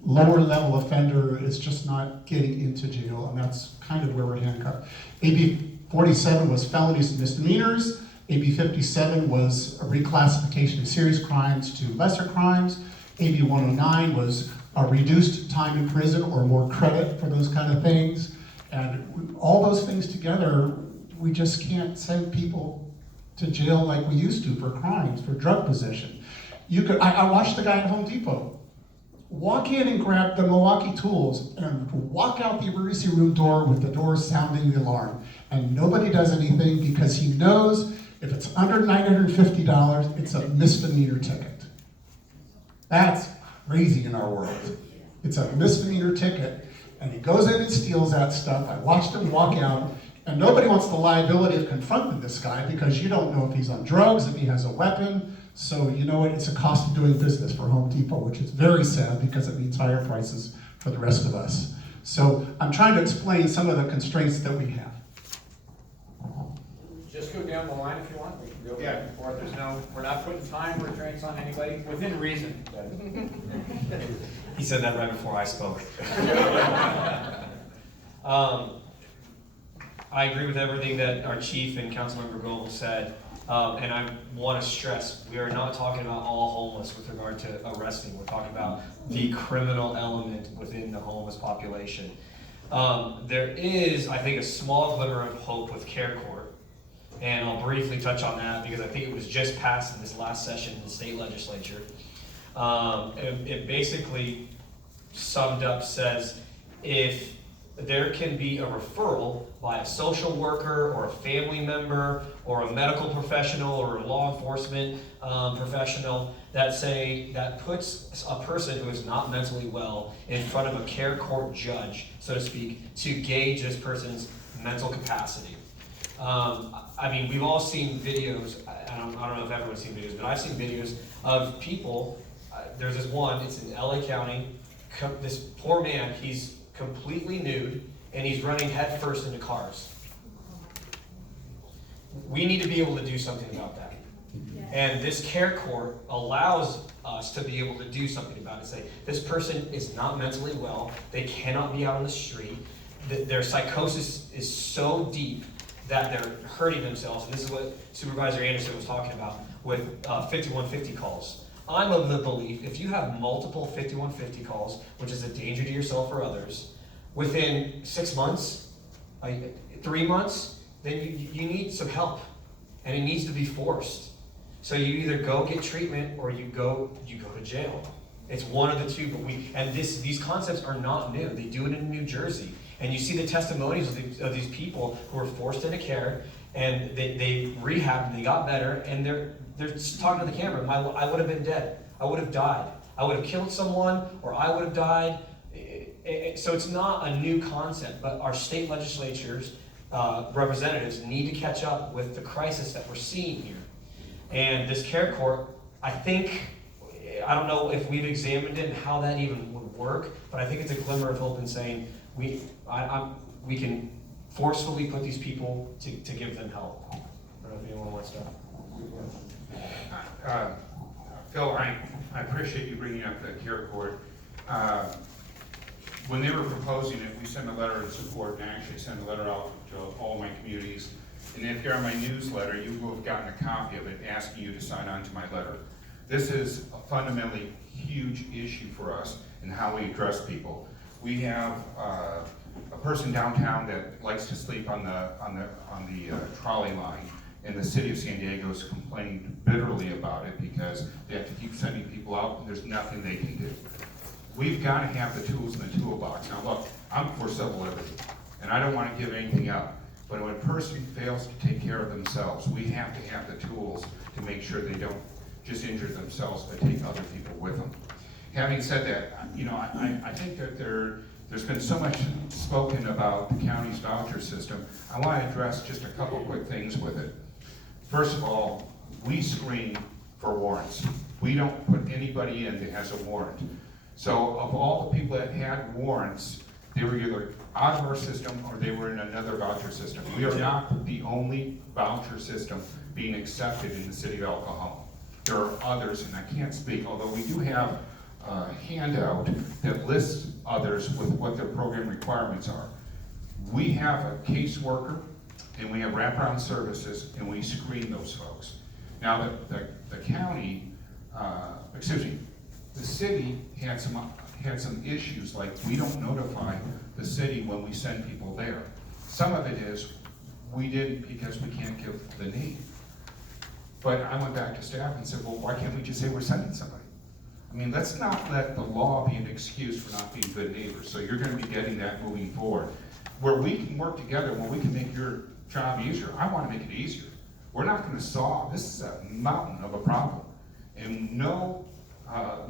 lower level offender is just not getting into jail, and that's kind of where we're handcuffed. AB 47 was felonies and misdemeanors. AB 57 was a reclassification of serious crimes to lesser crimes. AB 109 was a reduced time in prison or more credit for those kind of things. And all those things together, we just can't send people to jail like we used to for crimes, for drug possession. I watched the guy at Home Depot walk in and grab the Milwaukee tools and walk out the emergency room door with the door sounding the alarm. And nobody does anything because he knows if it's under $950, it's a misdemeanor ticket. That's crazy in our world. It's a misdemeanor ticket, and he goes in and steals that stuff. I watched him walk out, and nobody wants the liability of confronting this guy because you don't know if he's on drugs, if he has a weapon. So you know what? It's a cost of doing business for Home Depot, which is very sad because it means higher prices for the rest of us. So I'm trying to explain some of the constraints that we have. Just go down the line if you want. We can go back and forth. We're not putting time restraints on anybody, within reason. He said that right before I spoke. I agree with everything that our chief and Councilmember Goebel said. And I want to stress, we are not talking about all homeless with regard to arresting. We're talking about the criminal element within the homeless population. There is, I think, a small glimmer of hope with Care Court. And I'll briefly touch on that because I think it was just passed in this last session in the state legislature. It basically summed up says, if there can be a referral by a social worker or a family member or a medical professional or a law enforcement professional that puts a person who is not mentally well in front of a care court judge, so to speak, to gauge this person's mental capacity. I mean, we've all seen videos, I don't know if everyone's seen videos, but I've seen videos of people, there's this one, it's in LA County, this poor man, he's completely nude, and he's running headfirst into cars. We need to be able to do something about that. And this care court allows us to be able to do something about it. Say, this person is not mentally well, they cannot be out on the street, their psychosis is so deep that they're hurting themselves, and this is what Supervisor Anderson was talking about with 5150 calls. I'm of the belief, if you have multiple 5150 calls, which is a danger to yourself or others, within 6 months, 3 months, then you need some help, and it needs to be forced. So you either go get treatment or you go to jail. It's one of the two, but these concepts are not new. They do it in New Jersey, and you see the testimonies of these people who were forced into care, and they rehabbed and they got better, and they're talking to the camera. I would have been dead. I would have died. I would have killed someone, or I would have died. So it's not a new concept, but our state legislatures, representatives need to catch up with the crisis that we're seeing here. And this care court, I don't know if we've examined it and how that even would work, but I think it's a glimmer of hope in saying we can forcefully put these people to give them help. I don't know if anyone wants to. Phil, I appreciate you bringing up the care court. When they were proposing it, we sent a letter of support, and I actually sent a letter out to all my communities. And if you're on my newsletter, you will have gotten a copy of it asking you to sign on to my letter. This is a fundamentally huge issue for us in how we address people. We have a person downtown that likes to sleep on the trolley line, and the city of San Diego is complaining bitterly about it because they have to keep sending people out, and there's nothing they can do. We've got to have the tools in the toolbox. Now look, I'm for civil liberty, and I don't want to give anything up. But when a person fails to take care of themselves, we have to have the tools to make sure they don't just injure themselves, but take other people with them. Having said that, I think that there's been so much spoken about the county's voucher system. I want to address just a couple quick things with it. First of all, we screen for warrants. We don't put anybody in that has a warrant. So of all the people that had warrants, they were either out of our system or they were in another voucher system. We are not the only voucher system being accepted in the city of El Cajon. There are others, and I can't speak, although we do have a handout that lists others with what their program requirements are. We have a caseworker, and we have wraparound services, and we screen those folks. Now, the county, the city had some issues, like we don't notify the city when we send people there. Some of it is we didn't because we can't give the name. But I went back to staff and said, well, why can't we just say we're sending somebody? I mean, let's not let the law be an excuse for not being good neighbors. So you're going to be getting that moving forward. Where we can work together, where we can make your job easier, I want to make it easier. We're not going to solve, this is a mountain of a problem. And no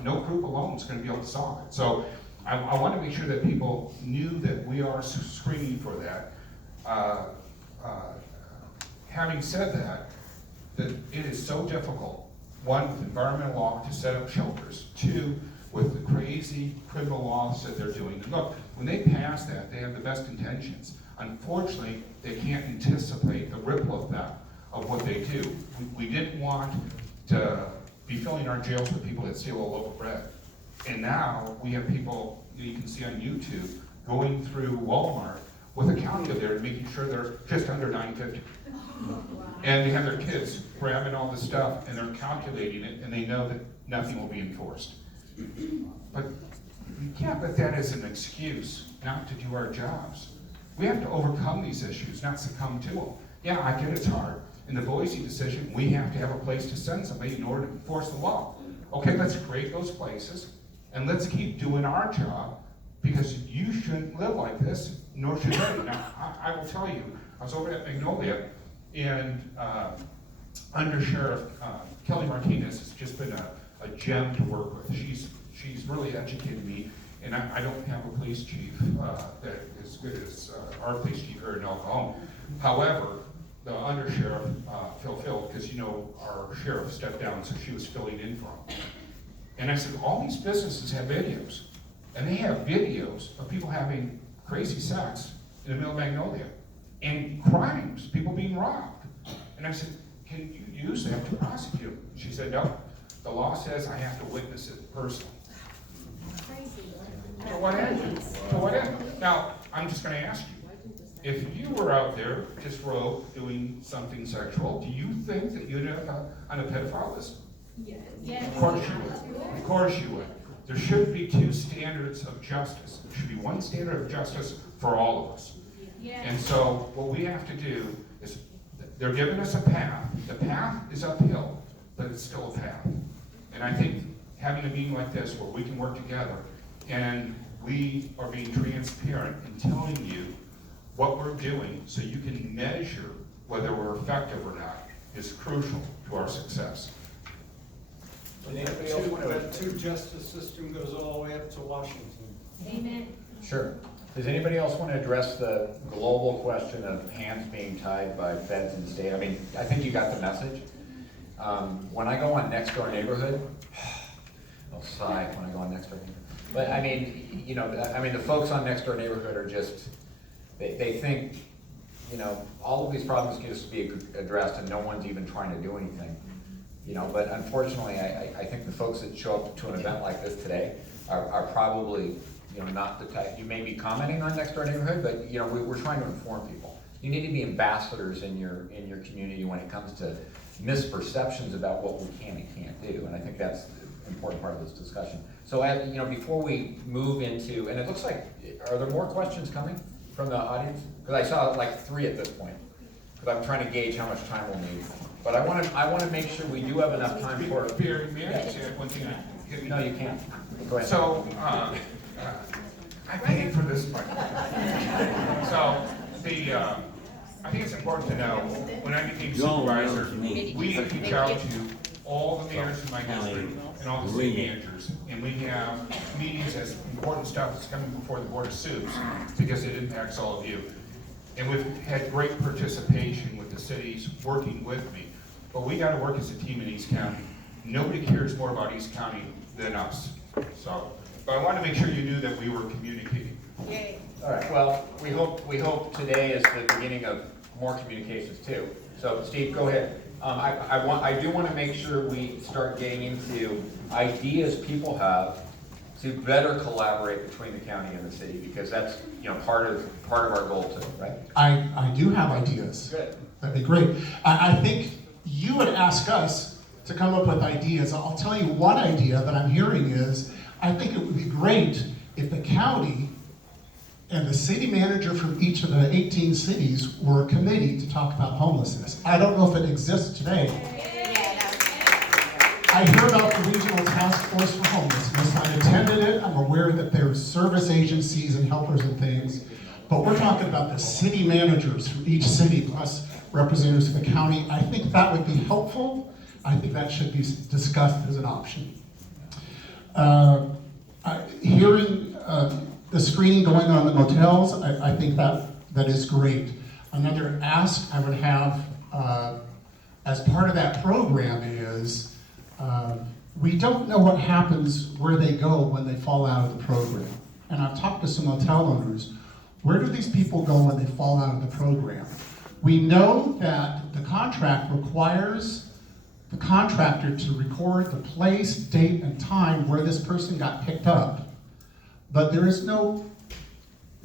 group alone is going to be able to solve it. So I want to make sure that people knew that we are screening for that. Having said that it is so difficult, one, with environmental law to set up shelters, two, with the crazy criminal laws that they're doing. And look, when they pass that, they have the best intentions. Unfortunately, they can't anticipate the ripple effect of what they do. We didn't want to be filling our jails with people that steal a loaf of bread. And now we have people, you can see on YouTube, going through Walmart with a calculator, making sure they're just under 950. And they have their kids grabbing all this stuff and they're calculating it and they know that nothing will be enforced. But you can't put that as an excuse not to do our jobs. We have to overcome these issues, not succumb to them. Yeah, I get it's hard. In the Boise decision, we have to have a place to send somebody in order to enforce the law. Okay, let's create those places and let's keep doing our job, because you shouldn't live like this, nor should they. Now, I will tell you, I was over at Magnolia, and Under Sheriff Kelly Martinez has just been a gem to work with. She's really educated me, and I don't have a police chief that is good as our police chief here in El Cajon. However, the Under Sheriff, Phil, because our sheriff stepped down, so she was filling in for him. And I said, all these businesses have videos, and they have videos of people having crazy sex in the middle of Magnolia, and crimes, people being robbed. And I said, can you use that to prosecute? She said, no, the law says I have to witness it personally. So what end? Now, I'm just gonna ask you, if you were out there, just rogue, doing something sexual, do you think that you'd end up on a pedophile list? Yes. Of course you would. Of course you would. There shouldn't be two standards of justice. There should be one standard of justice for all of us. Yes. And so what we have to do is, they're giving us a path. The path is uphill, but it's still a path. And I think having a meeting like this where we can work together and we are being transparent and telling you what we're doing so you can measure whether we're effective or not is crucial to our success. That two-justice system goes all the way up to Washington. Amen. Sure. Does anybody else want to address the global question of hands being tied by feds and state? I mean, I think you got the message. When I go on Next Door Neighborhood, I'll sigh when I go on Next Door Neighborhood. But I mean, the folks on Next Door Neighborhood are just, they think, all of these problems can just be addressed and no one's even trying to do anything. But unfortunately, I think the folks that show up to an event like this today are probably, not the type. You may be commenting on Next Door Neighborhood, but we're trying to inform people. You need to be ambassadors in your community when it comes to misperceptions about what we can and can't do, and I think that's an important part of this discussion. So, before we move into, and it looks like, are there more questions coming from the audience? Because I saw like 3 at this point. Because I'm trying to gauge how much time we'll need. But I want to make sure we do have enough time for it. May I just add one thing? No, you can't. Go ahead. So, I paid for this money. So, I think it's important to know, when I became supervisor, we reach out to all the mayors in my district and all the city managers, and we have meetings as important stuff that's coming before the Board of Supes, because it impacts all of you. And we've had great participation with the cities working with me, but we got to work as a team in East County. Nobody cares more about East County than us. So, but I wanted to make sure you knew that we were communicating. Yay. All right. Well, we hope today is the beginning of more communications too. So, Steve, go ahead. I do want to make sure we start getting into ideas people have to better collaborate between the county and the city, because that's part of our goal too, right? I do have ideas. Good. That'd be great. I think you would ask us to come up with ideas. I'll tell you one idea that I'm hearing is, I think it would be great if the county and the city manager from each of the 18 cities were a committee to talk about homelessness. I don't know if it exists today. I hear about the Regional Task Force for Homelessness. I attended it. I'm aware that there's service agencies and helpers and things. But we're talking about the city managers from each city plus representatives of the county. I think that would be helpful. I think that should be discussed as an option. Hearing the screening going on in the motels, I think that is great. Another ask I would have as part of that program is, we don't know what happens where they go when they fall out of the program. And I've talked to some motel owners. Where do these people go when they fall out of the program? We know that the contract requires the contractor to record the place, date, and time where this person got picked up. But there is no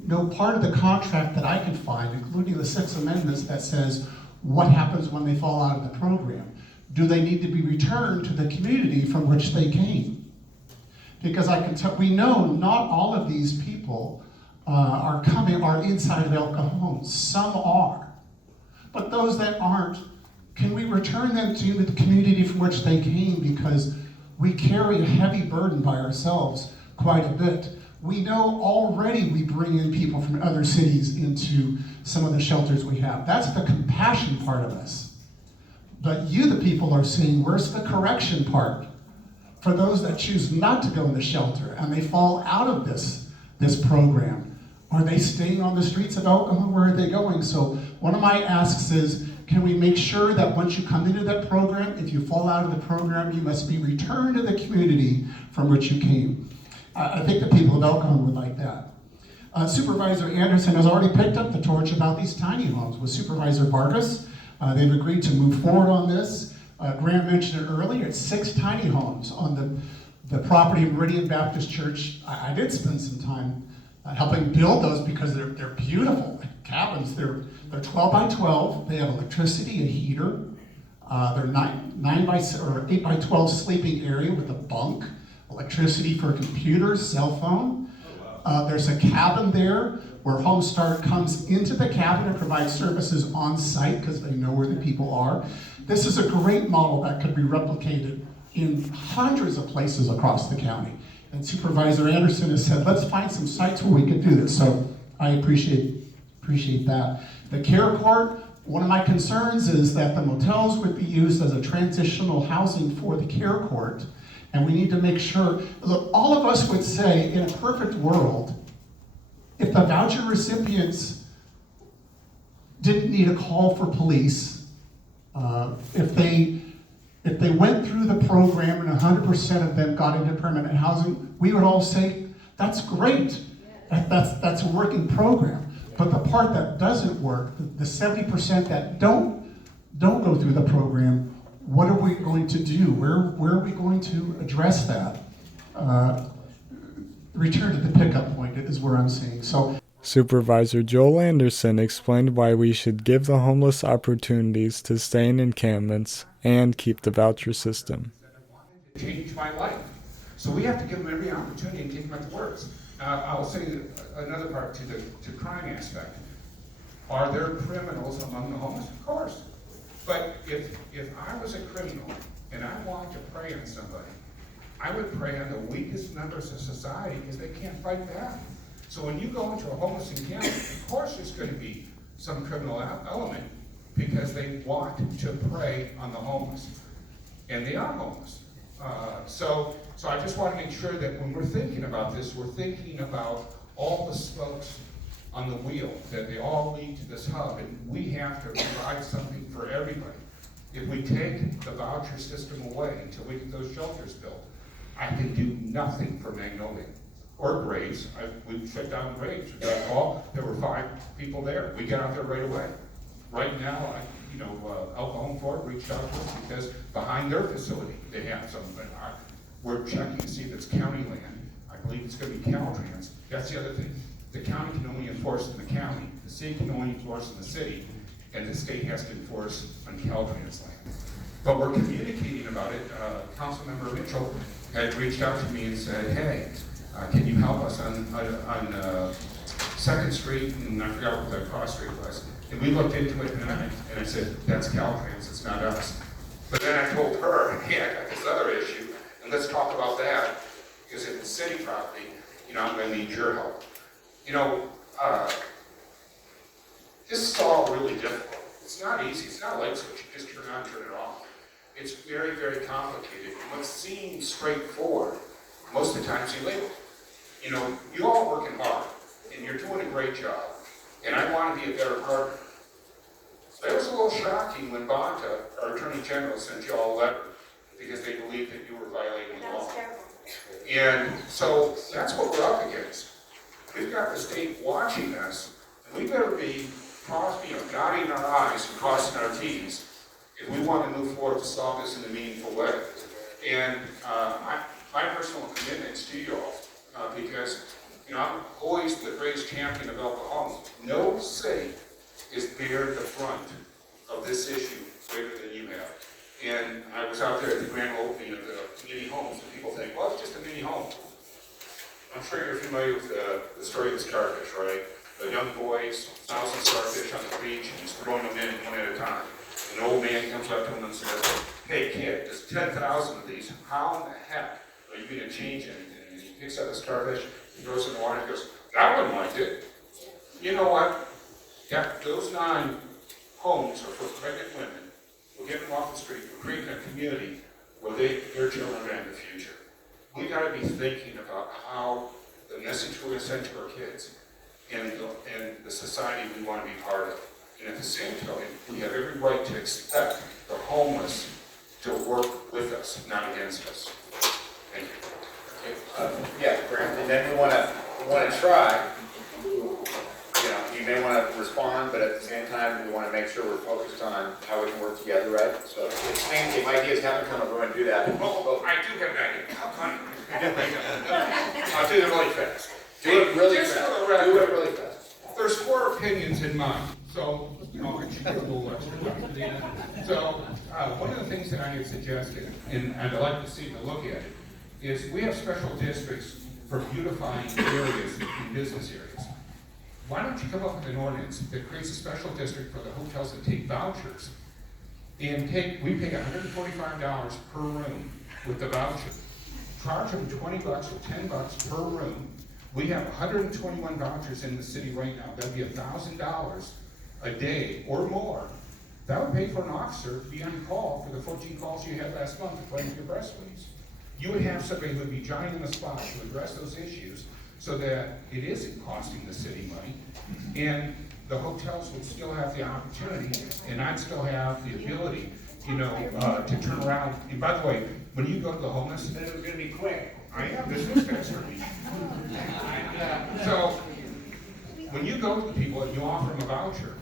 no part of the contract that I can find, including the 6 amendments, that says what happens when they fall out of the program. Do they need to be returned to the community from which they came? Because I can tell, we know not all of these people are inside of El Cajon. Some are. But those that aren't, can we return them to the community from which they came? Because we carry a heavy burden by ourselves quite a bit. We know already we bring in people from other cities into some of the shelters we have. That's the compassion part of us. But you, the people, are saying, where's the correction part? For those that choose not to go in the shelter and they fall out of this program, are they staying on the streets of El Cajon? Where are they going? So one of my asks is, can we make sure that once you come into that program, if you fall out of the program, you must be returned to the community from which you came? I think the people of El Cajon would like that. Supervisor Anderson has already picked up the torch about these tiny homes with Supervisor Vargas. They've agreed to move forward on this. Graham mentioned it earlier, it's 6 tiny homes on the property of Meridian Baptist Church. I did spend some time helping build those because they're beautiful cabins. They're 12 by 12. They have electricity, a heater. They're 8 by 12 sleeping area with a bunk, electricity for a computer, cell phone. There's a cabin there where Home Start comes into the cabin and provides services on site because they know where the people are. This is a great model that could be replicated in hundreds of places across the county. And Supervisor Anderson has said, let's find some sites where we can do this. So I appreciate that. The care court, one of my concerns is that the motels would be used as a transitional housing for the care court. And we need to make sure, look, all of us would say in a perfect world, if the voucher recipients didn't need a call for police, if they went through the program and 100% of them got into permanent housing, we would all say, that's great. That's a working program. But the part that doesn't work, the 70% that don't go through the program, what are we going to do? Where are we going to address that? Return to the pickup point is where I'm saying. So, Supervisor Joel Anderson explained why we should give the homeless opportunities to stay in encampments and keep the voucher system. Change my life. So we have to give them every opportunity and take them at the words. I'll say another part to the crime aspect. Are there criminals among the homeless? Of course. But if I was a criminal and I wanted to prey on somebody, I would prey on the weakest members of society because they can't fight back. So when you go into a homeless encampment, of course there's going to be some criminal element because they want to prey on the homeless. And they are homeless. So I just want to make sure that when we're thinking about this, we're thinking about all the spokes on the wheel, that they all lead to this hub, and we have to provide something for everybody. If we take the voucher system away until we get those shelters built, I can do nothing for Magnolia or Graves. We've shut down Graves. We got a call, there were 5 people there. We got out there right away. Right now, El Cajon Fort reached out to us because behind their facility, they have some, we're checking to see if it's county land. I believe it's going to be Caltrans. That's the other thing. The county can only enforce in the county, the city can only enforce in the city, and the state has to enforce on Caltrans land. But we're communicating about it. Councilmember Mitchell had reached out to me and said, hey, can you help us on 2nd Street, and I forgot what the cross street was. And we looked into it, and I said, that's Caltrans, it's not us. But then I told her, hey, I got this other issue, and let's talk about that, because if it's city property, I'm going to need your help. This is all really difficult. It's not easy. It's not a light switch. You just turn on, turn it off. It's very, very complicated. And what seems straightforward, most of the time is illegal. You all are working hard, and you're doing a great job. And I want to be a better partner. So it was a little shocking when Bonta, our Attorney General, sent you all a letter because they believed that you were violating the law. And so that's what we're up against. We've got the state watching us, and we better be dotting our I's and crossing our T's if we want to move forward to solve this in a meaningful way. And my personal commitment is to you all, because You know, I'm always the greatest champion of El Cajon. No city is bared the front of this issue greater than you have. And I was out there at the grand opening of the community homes, and people think, well, it's just a mini home. I'm sure you're familiar with the story of the starfish, right? The young boys, 1,000 starfish on the beach, and he's throwing them in one at a time. An old man comes up to him and says, hey kid, there's 10,000 of these. How in the heck are you going to change anything? And he picks up a starfish, he goes in the water and goes, that one liked it. You know what? Yeah, those 9 homes are for pregnant women. We're getting them off the street. We're creating a community where their children are in the future. We got to be thinking about how the message we're going to send to our kids and the society we want to be part of. And at the same token, we have every right to expect the homeless to work with us, not against us. Thank you. Yeah, Graham, and then we want to try. You know, you may want to respond, but at the same time, we want to make sure we're focused on how we can work together, right? So if ideas haven't come up, we're going to do that. Oh, I do have an idea. How come? I'll do it really fast. Do it really Just fast. for the record, Do it really fast. There's 4 opinions in mine, so I'll get you a little extra time at the end. So one of the things that I had suggested, and I'd like to see to look at it, is we have special districts for beautifying areas and business areas. Why don't you come up with an ordinance that creates a special district for the hotels that take vouchers, and we pay $145 per room with the voucher. Charge them $20 or $10 per room. We have 121 vouchers in the city right now. That'd be $1,000 a day or more. That would pay for an officer to be on call for the 14 calls you had last month according to your press release. You would have somebody who would be giant in the spot to address those issues so that it isn't costing the city money, and the hotels would still have the opportunity, and I'd still have the ability, to turn around. And by the way, when you go to the homeless, Then it was gonna be quick. I am, this was fast for me. So, when you go to the people and you offer them a voucher,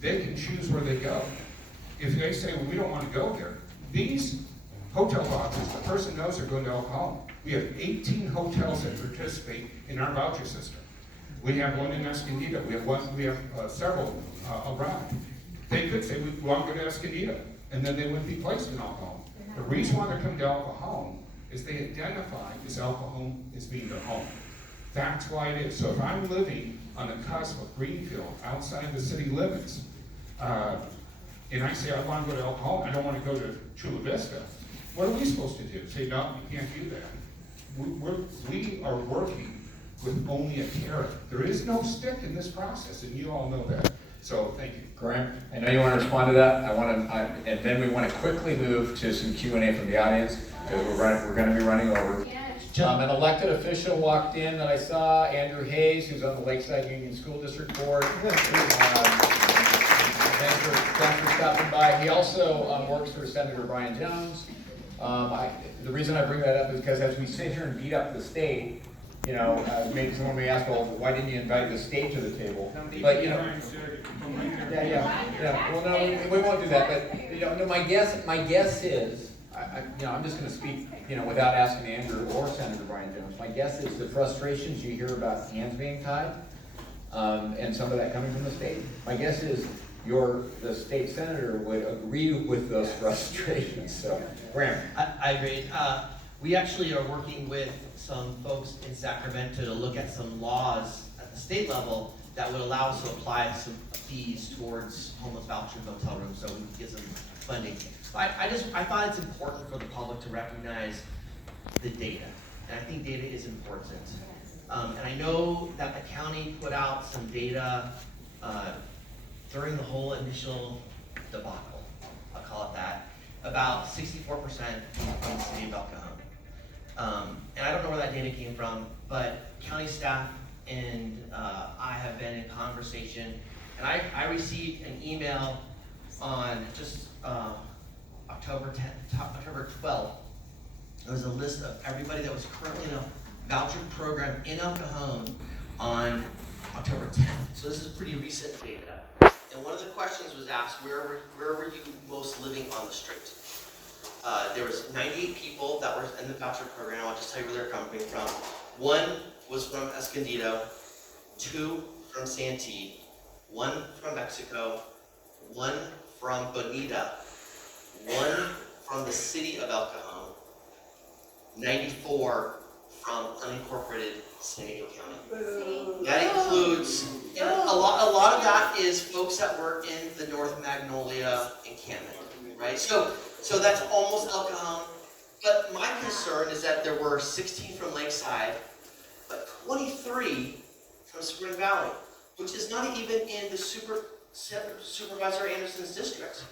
they can choose where they go. If they say, well, we don't want to go there, these hotel vouchers, the person knows they're going to El Cajon. We have 18 hotels that participate in our voucher system. We have one in Escondido. We have several around. They could say, we want to go to Escondido, and then they wouldn't be placed in El Cajon. The reason why they're coming to El Cajon is they identify as El Cajon as being their home. That's why it is. So if I'm living on the cusp of Greenfield, outside the city limits, and I say I want to go to El Cajon, I don't want to go to Chula Vista, what are we supposed to do? Say, no, you can't do that. We are working with only a carrot. There is no stick in this process, and you all know that. So, thank you. Graham, I know you want to respond to that. And then we want to quickly move to some Q&A from the audience, because we're going to be running over. An elected official walked in that I saw, Andrew Hayes, who's on the Lakeside Union School District Board. Thanks for stopping by. He also works for Senator Brian Jones. The reason I bring that up is because as we sit here and beat up the state, maybe someone may ask, well, why didn't you invite the state to the table? But well, no, we won't do that. But my guess is, I'm just going to speak, without asking Andrew or Senator Brian Jones. My guess is the frustrations you hear about hands being tied, and some of that coming from the state. My guess is the state senator would agree with those frustrations. So, Graham. I agree. We actually are working with some folks in Sacramento to look at some laws at the state level that would allow us to apply some fees towards homeless voucher motel rooms, so we can get some funding. I thought it's important for the public to recognize the data, and I think data is important. And I know that the county put out some data during the whole initial debacle, I'll call it that, about 64% from the city of El Cajon. And I don't know where that data came from, but county staff and I have been in conversation, and I received an email on just October 12th. It was a list of everybody that was currently in a voucher program in El Cajon on October 10th. So this is pretty recent data. And one of the questions was asked, where were you most living on the street? There was 98 people that were in the voucher program. I'll just tell you where they're coming from. One was from Escondido, 2 from Santee, 1 from Mexico, 1 from Bonita, 1 from the city of El Cajon, 94 from unincorporated San Diego County. That includes, and a lot of that is folks that were in the North Magnolia encampment, right? So that's almost El Cajon. But my concern is that there were 16 from Lakeside, but 23 from Spring Valley, which is not even in the Supervisor Anderson's district.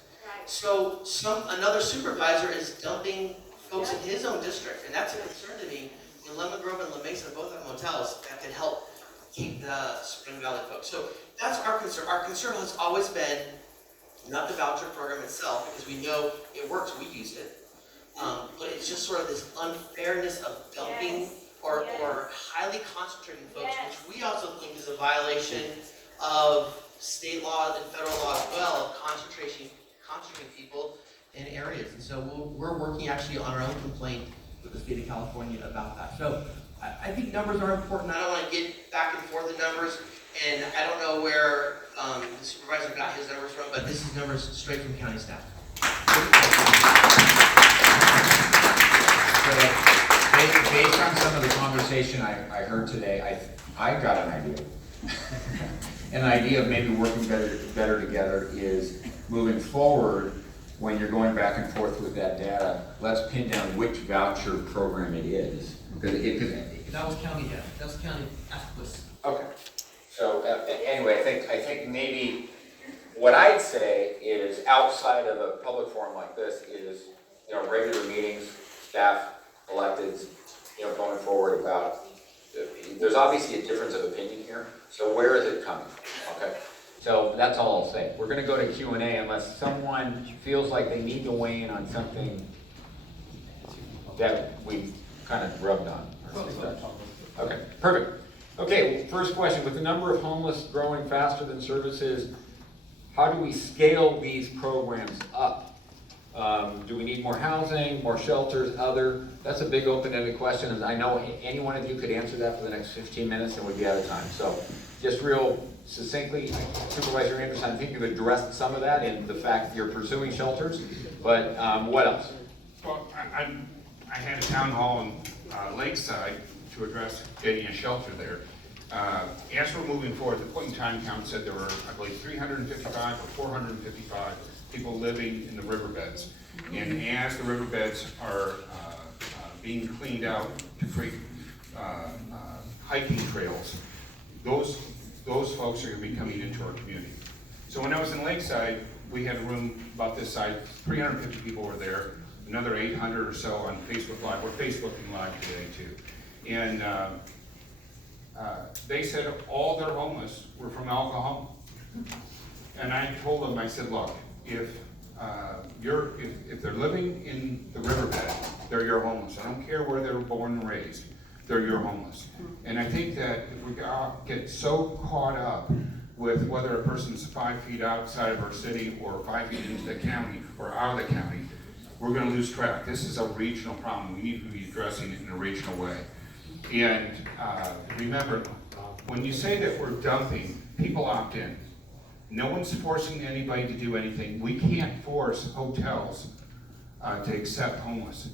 So another supervisor is dumping folks in his own district, and that's a concern to me. When Lemon Grove and La Mesa both have motels, that could help keep the Spring Valley folks. So that's our concern. Our concern has always been not the voucher program itself, because we know it works, we use it. But it's just sort of this unfairness of dumping or highly concentrating folks, which we also think is a violation of state law and federal law as well, of concentrating people in areas. And so we're working actually on our own complaint with the state of California about that. So I think numbers are important. I don't want to get back and forth the numbers, and I don't know where the supervisor got his numbers from, but this is numbers straight from county staff. So, based on some of the conversation I heard today, I got an idea. An idea of maybe working better together is moving forward when you're going back and forth with that data. Let's pin down which voucher program it is. That was county data. That was county Aquis. Okay. So anyway, I think maybe what I'd say is outside of a public forum like this is, regular meetings, staff, electeds, going forward about, there's obviously a difference of opinion here. So where is it coming from? Okay. So that's all I'll say. We're going to go to Q&A unless someone feels like they need to weigh in on something that we've kind of rubbed on. Okay, perfect. Okay, first question. With the number of homeless growing faster than services, how do we scale these programs up? Do we need more housing, more shelters, other? That's a big open-ended question, and I know any one of you could answer that for the next 15 minutes and we'd be out of time. So just real succinctly, Supervisor Anderson, I think you've addressed some of that in the fact that you're pursuing shelters, but what else? Well, I had a town hall in Lakeside to address getting a shelter there. As we're moving forward, the point in time count said there were, I believe, 355 or 455 people living in the riverbeds. And as the riverbeds are being cleaned out to create hiking trails, those folks are going to be coming into our community. So when I was in Lakeside, we had a room about this size, 350 people were there, another 800 or so on Facebook Live. We're Facebooking Live today too. And they said all their homeless were from El Cajon. And I told them, I said, look, if they're living in the riverbed, they're your homeless. I don't care where they were born and raised, they're your homeless. And I think that if we get so caught up with whether a person's 5 feet outside of our city or 5 feet into the county or out of the county, we're going to lose track. This is a regional problem. We need to be addressing it in a regional way. And remember, when you say that we're dumping, people opt in. No one's forcing anybody to do anything. We can't force hotels to accept homeless.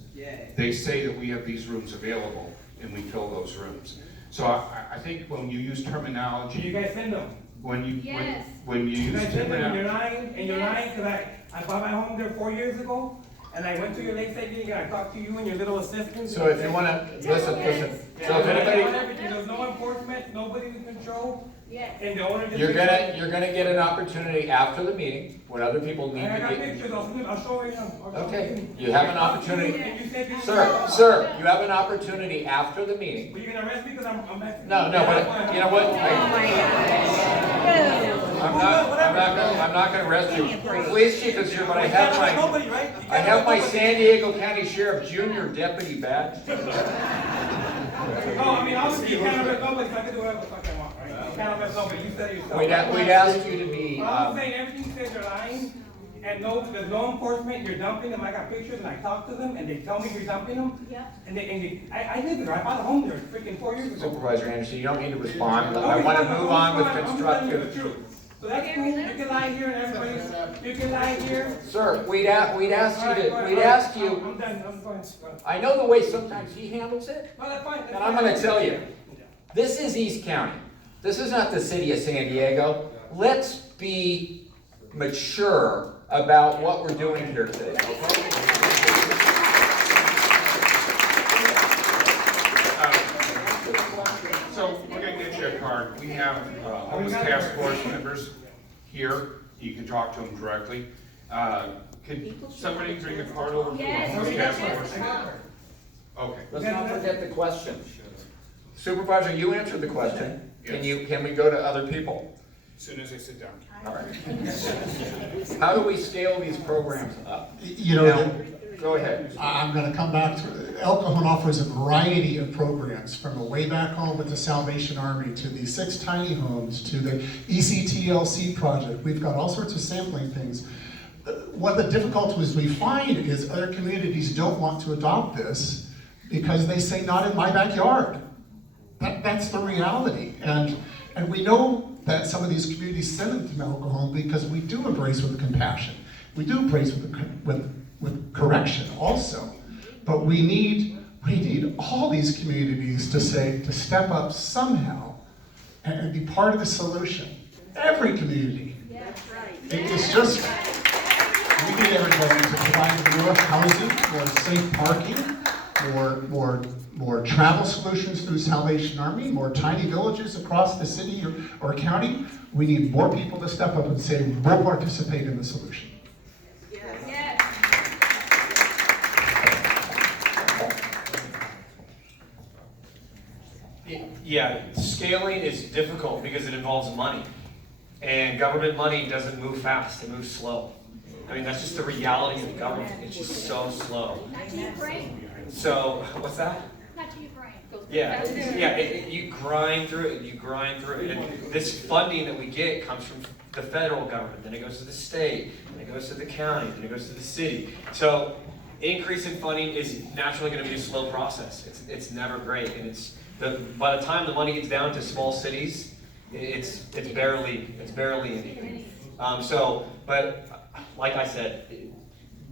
They say that we have these rooms available, and we fill those rooms. So I think when you use terminology, You guys send them. when you Yes. when you You use guys send them, and terminology, you're lying, because I bought my home there 4 years ago, and I went to your Lakeside meeting, and I talked to you and your little assistant. So if you want to, listen. Yeah, So if anybody, there's no enforcement, nobody in control, Yes. and the owner just. you're gonna get an opportunity after the meeting when other people need I to got get. pictures, I'll show you. Okay, you have an opportunity. And you said you- Sir, you have an opportunity after the meeting. Were you gonna arrest me because I'm Mexican? No, but you know what? Oh my gosh. I'm not gonna arrest you. Police chief is here, but I have my Nobody, right? You I can't have my arrest San Diego County Sheriff Junior deputy badge. nobody. No, I mean, obviously, you can't arrest nobody, so I can do whatever the fuck I want, right? You can't arrest nobody, you said it yourself. We'd ask you to be. I'm saying, everything you said, you're lying, and no, there's no enforcement, you're dumping them, I got pictures and I talk to them and they tell me you're dumping them. Yeah. I live there, I bought a home there freaking 4 years ago. Supervisor Anderson, you don't need to respond. I want to move on with constructive. So that's cool, you can lie here and everybody's, you can lie here. Sir, we'd ask you, I'm done, I'm going. I know the way sometimes he handles it, No, that's fine. and I'm going to tell you, this is East County. This is not the city of San Diego. Let's be mature about what we're doing here today, okay? So we're gonna get you a card. We have homeless task force members here. You can talk to them directly. Could somebody bring a card over to the homeless task force? Okay. Let's not forget the question. Supervisor, you answered the question. Can we go to other people? As soon as I sit down. All right. How do we scale these programs up? You know, Now, go ahead. I'm going to come back to El Cajon offers a variety of programs, from a way back home with the Salvation Army to the 6 tiny homes to the ECTLC project. We've got all sorts of sampling things. What the difficulties we find is other communities don't want to adopt this because they say, not in my backyard. That's the reality. And we know that some of these communities send them to El Cajon because we do embrace with compassion. We do embrace with correction also. But we need all these communities to step up somehow and be part of the solution. Every community. Yeah, that's right. It's just, we need everybody to provide more housing, more safe parking, more travel solutions through Salvation Army, more tiny villages across the city or county. We need more people to step up and say, we'll participate in the solution. Yes. Yeah, scaling is difficult because it involves money. And government money doesn't move fast, it moves slow. I mean, that's just the reality of government. It's just so slow. Not to your brain. So, what's that? Not to your brain. Yeah, you grind through it, And this funding that we get comes from the federal government, then it goes to the state, then it goes to the county, then it goes to the city. So, increase in funding is naturally going to be a slow process. It's never great, and by the time the money gets down to small cities, it's barely anything. But like I said,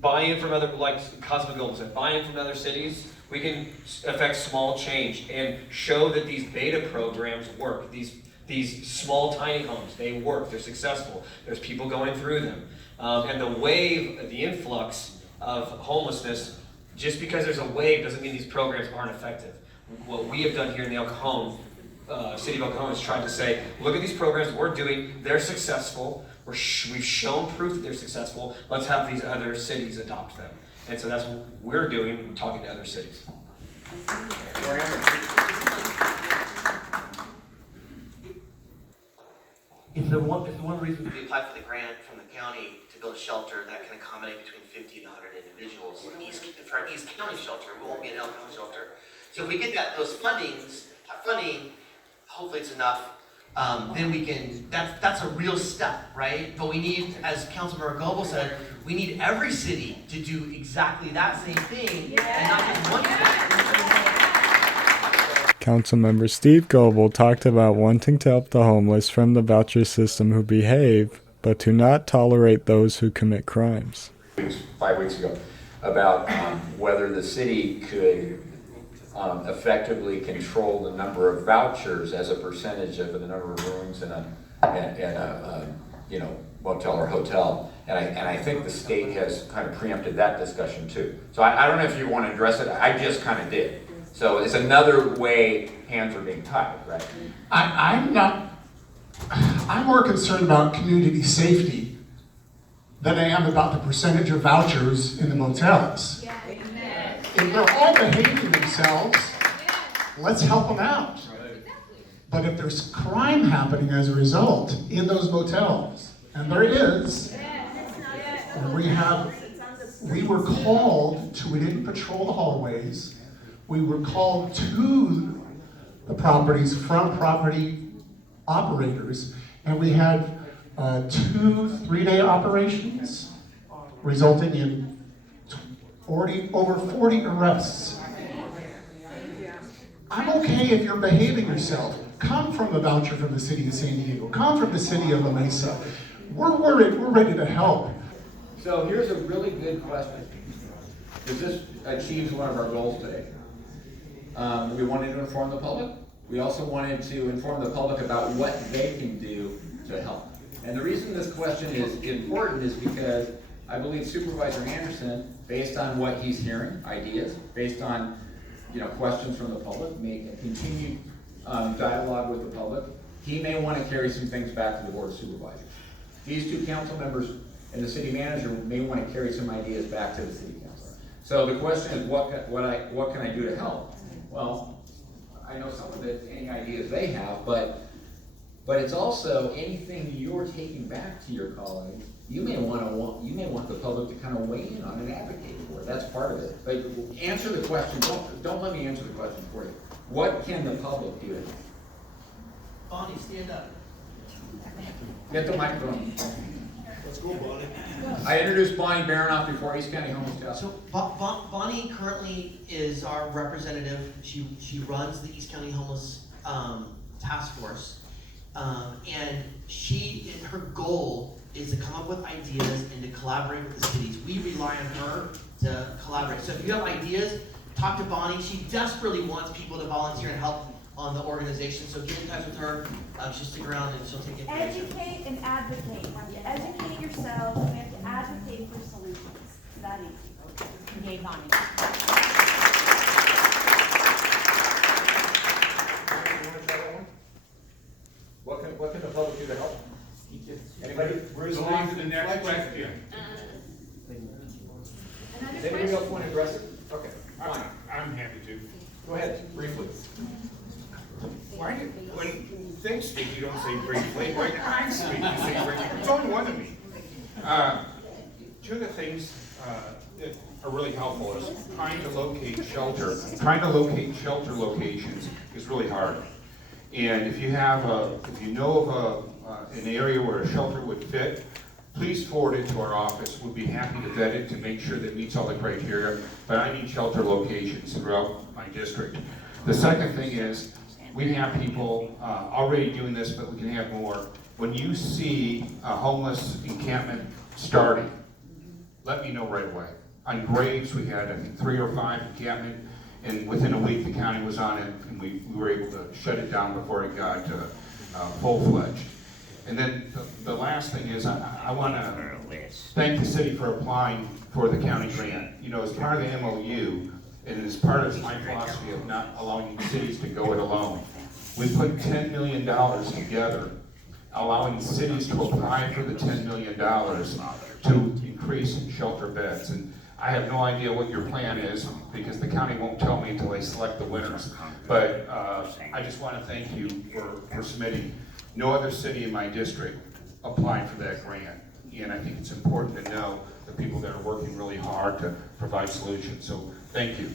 buy-in from other, like Goebel said, buy-in from other cities, we can affect small change and show that these beta programs work. These small tiny homes, they work, they're successful. There's people going through them. And the wave, the influx of homelessness, just because there's a wave doesn't mean these programs aren't effective. What we have done here in the El Cajon, City of El Cajon, is trying to say, look at these programs we're doing, they're successful. We've shown proof that they're successful. Let's have these other cities adopt them. And so that's what we're doing, talking to other cities. It's one of the reasons we applied for the grant from the county to build a shelter that can accommodate between 50 and 100 individuals. For our East County shelter, we won't be an El Cajon shelter. So if we get those funding, hopefully it's enough. Then we can, that's a real step, right? But we need, as Councilmember Goebel said, we need every city to do exactly that same thing, and not just one city. Councilmember Steve Goebel talked about wanting to help the homeless from the voucher system who behave, but to not tolerate those who commit crimes. 5 weeks ago, about whether the city could effectively control the number of vouchers as a percentage of the number of rooms in a motel or hotel, and I think the state has kind of preempted that discussion too. So I don't know if you want to address it. I just kind of did. So it's another way hands are being tied, right? I'm more concerned about community safety than I am about the percentage of vouchers in the motels. Yeah. If they're all behaving themselves, let's help them out. But if there's crime happening as a result in those motels, and there is, and we were called to, we didn't patrol the hallways, we were called to the properties from property operators, and we had 2 3-day operations resulting in over 40 arrests. I'm okay if you're behaving yourself. Come from a voucher from the city of San Diego. Come from the city of La Mesa. We're ready to help. So here's a really good question. Does this achieve one of our goals today? We wanted to inform the public. We also wanted to inform the public about what they can do to help. And the reason this question is important is because I believe Supervisor Anderson, based on what he's hearing, ideas, based on questions from the public, may continue dialogue with the public. He may want to carry some things back to the Board of Supervisors. These two council members and the city manager may want to carry some ideas back to the city council. So the question is, what can I do to help? Well, I know some of it, any ideas they have, but it's also anything you're taking back to your colleagues. You may want the public to kind of weigh in on and advocate for it. That's part of it. But answer the question. Don't let me answer the question for you. What can the public do? Bonnie, stand up. Get the microphone. Let's go, Bonnie. I introduced Bonnie Baranoff before East County Homeless Task. So Bonnie currently is our representative. She runs the East County Homeless Task Force, and her goal is to come up with ideas and to collaborate with the cities. We rely on her to collaborate. So if you have ideas, talk to Bonnie. She desperately wants people to volunteer and help on the organization. So get in touch with her. She'll stick around and she'll take information. Educate and advocate. You have to educate yourself. You have to advocate for solutions. It's that easy. Yay, Bonnie. What can the public do to help? Anybody? Where's the line to the next question? Does anybody else want to address it? Okay, fine. I'm happy to. Go ahead, briefly. Why do, when they speak, you don't say briefly. When I speak, you say briefly. It's only one of me. Two of the things that are really helpful is trying to locate shelter. Trying to locate shelter locations is really hard. And if you know of an area where a shelter would fit, please forward it to our office. We'll be happy to vet it to make sure that it meets all the criteria. But I need shelter locations throughout my district. The second thing is, we have people already doing this, but we can have more. When you see a homeless encampment starting, let me know right away. On Graves, we had, I think, 3 or 5 encampment, and within a week, the county was on it, and we were able to shut it down before it got full-fledged. And then the last thing is, I want to thank the city for applying for the county grant. As part of the MOU, and as part of my philosophy of not allowing cities to go it alone, we put $10 million together, allowing cities to apply for the $10 million to increase shelter beds. And I have no idea what your plan is, because the county won't tell me until they select the winners. But I just want to thank you for submitting. No other city in my district applied for that grant. And I think it's important to know the people that are working really hard to provide solutions. So thank you.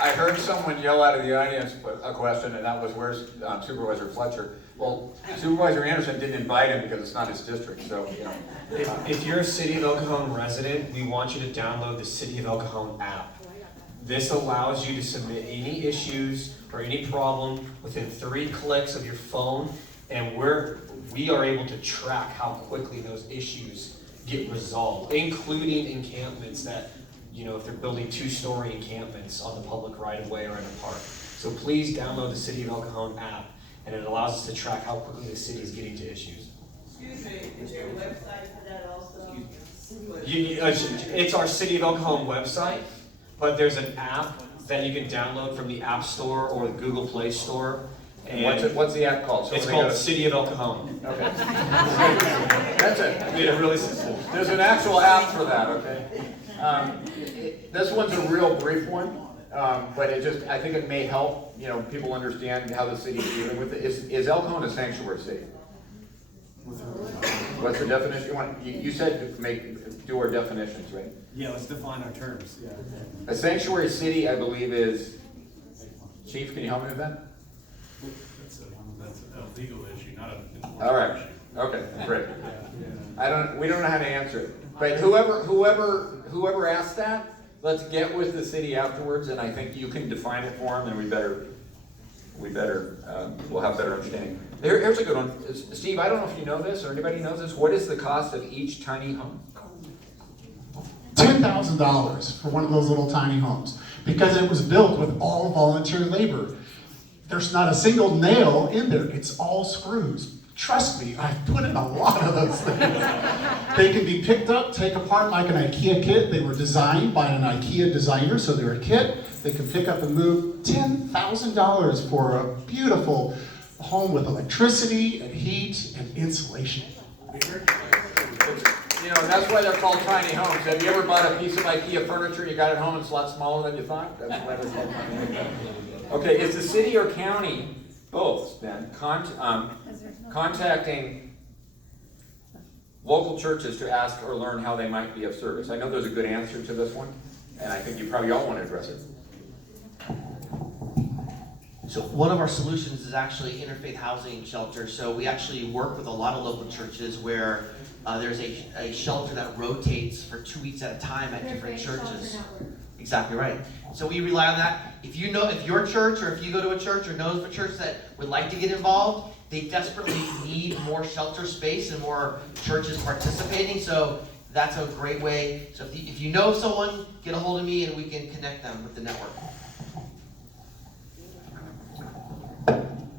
I heard someone yell out of the audience a question, and that was, where's Supervisor Fletcher? Well, Supervisor Anderson didn't invite him because it's not his district, so, If you're a City of El Cajon resident, we want you to download the City of El Cajon app. This allows you to submit any issues or any problem within 3 clicks of your phone, and we are able to track how quickly those issues get resolved, including encampments that, if they're building 2-story encampments on the public right-of-way or in a park. So please download the City of El Cajon app, and it allows us to track how quickly the city is getting to issues. Excuse me, is there a website for that also? It's our City of El Cajon website, but there's an app that you can download from the App Store or the Google Play Store. And what's the app called? So it's called City of El Cajon. Okay. That's it. I mean, it really simple. There's an actual app for that, okay? This one's a real brief one, but I think it may help, people understand how the city's dealing with it. Is El Cajon a sanctuary city? What's the definition? You said do our definitions, right? Yeah, let's define our terms. Yeah. A sanctuary city, I believe, is, Chief, can you help me with that? That's a legal issue, not a. All right. Okay, great. We don't know how to answer it. But whoever asked that, let's get with the city afterwards, and I think you can define it for them, and we'll have better understanding. Here's a good one. Steve, I don't know if you know this, or anybody knows this. What is the cost of each tiny home? $10,000 for one of those little tiny homes, because it was built with all volunteer labor. There's not a single nail in there. It's all screws. Trust me, I've put in a lot of those things. They can be picked up, take apart like an IKEA kit. They were designed by an IKEA designer, so they're a kit. They can pick up and move. $10,000 for a beautiful home with electricity and heat and insulation. You know, and that's why they're called tiny homes. Have you ever bought a piece of IKEA furniture, you got it home, it's a lot smaller than you thought? That's why they're called tiny homes. Okay, is the city or county, both then, contacting local churches to ask or learn how they might be of service? I know there's a good answer to this one, and I think you probably all want to address it. So one of our solutions is actually interfaith housing shelter. So we actually work with a lot of local churches where there's a shelter that rotates for 2 weeks at a time at different churches. Exactly right. So we rely on that. If your church, or if you go to a church or knows of a church that would like to get involved, they desperately need more shelter space and more churches participating. So that's a great way. So if you know someone, get a hold of me and we can connect them with the network.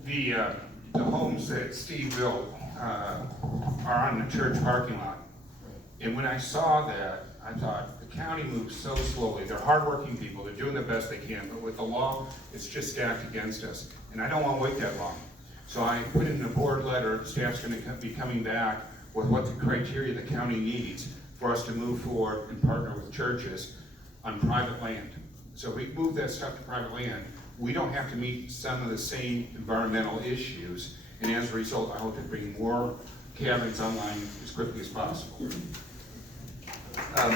The homes that Steve built are on the church parking lot. And when I saw that, I thought, the county moves so slowly. They're hardworking people. They're doing the best they can. But with the law, it's just stacked against us. And I don't want to wait that long. So I put in a board letter. Staff's going to be coming back with what the criteria the county needs for us to move forward and partner with churches on private land. So if we move that stuff to private land, we don't have to meet some of the same environmental issues. And as a result, I hope to bring more cabins online as quickly as possible. Great. I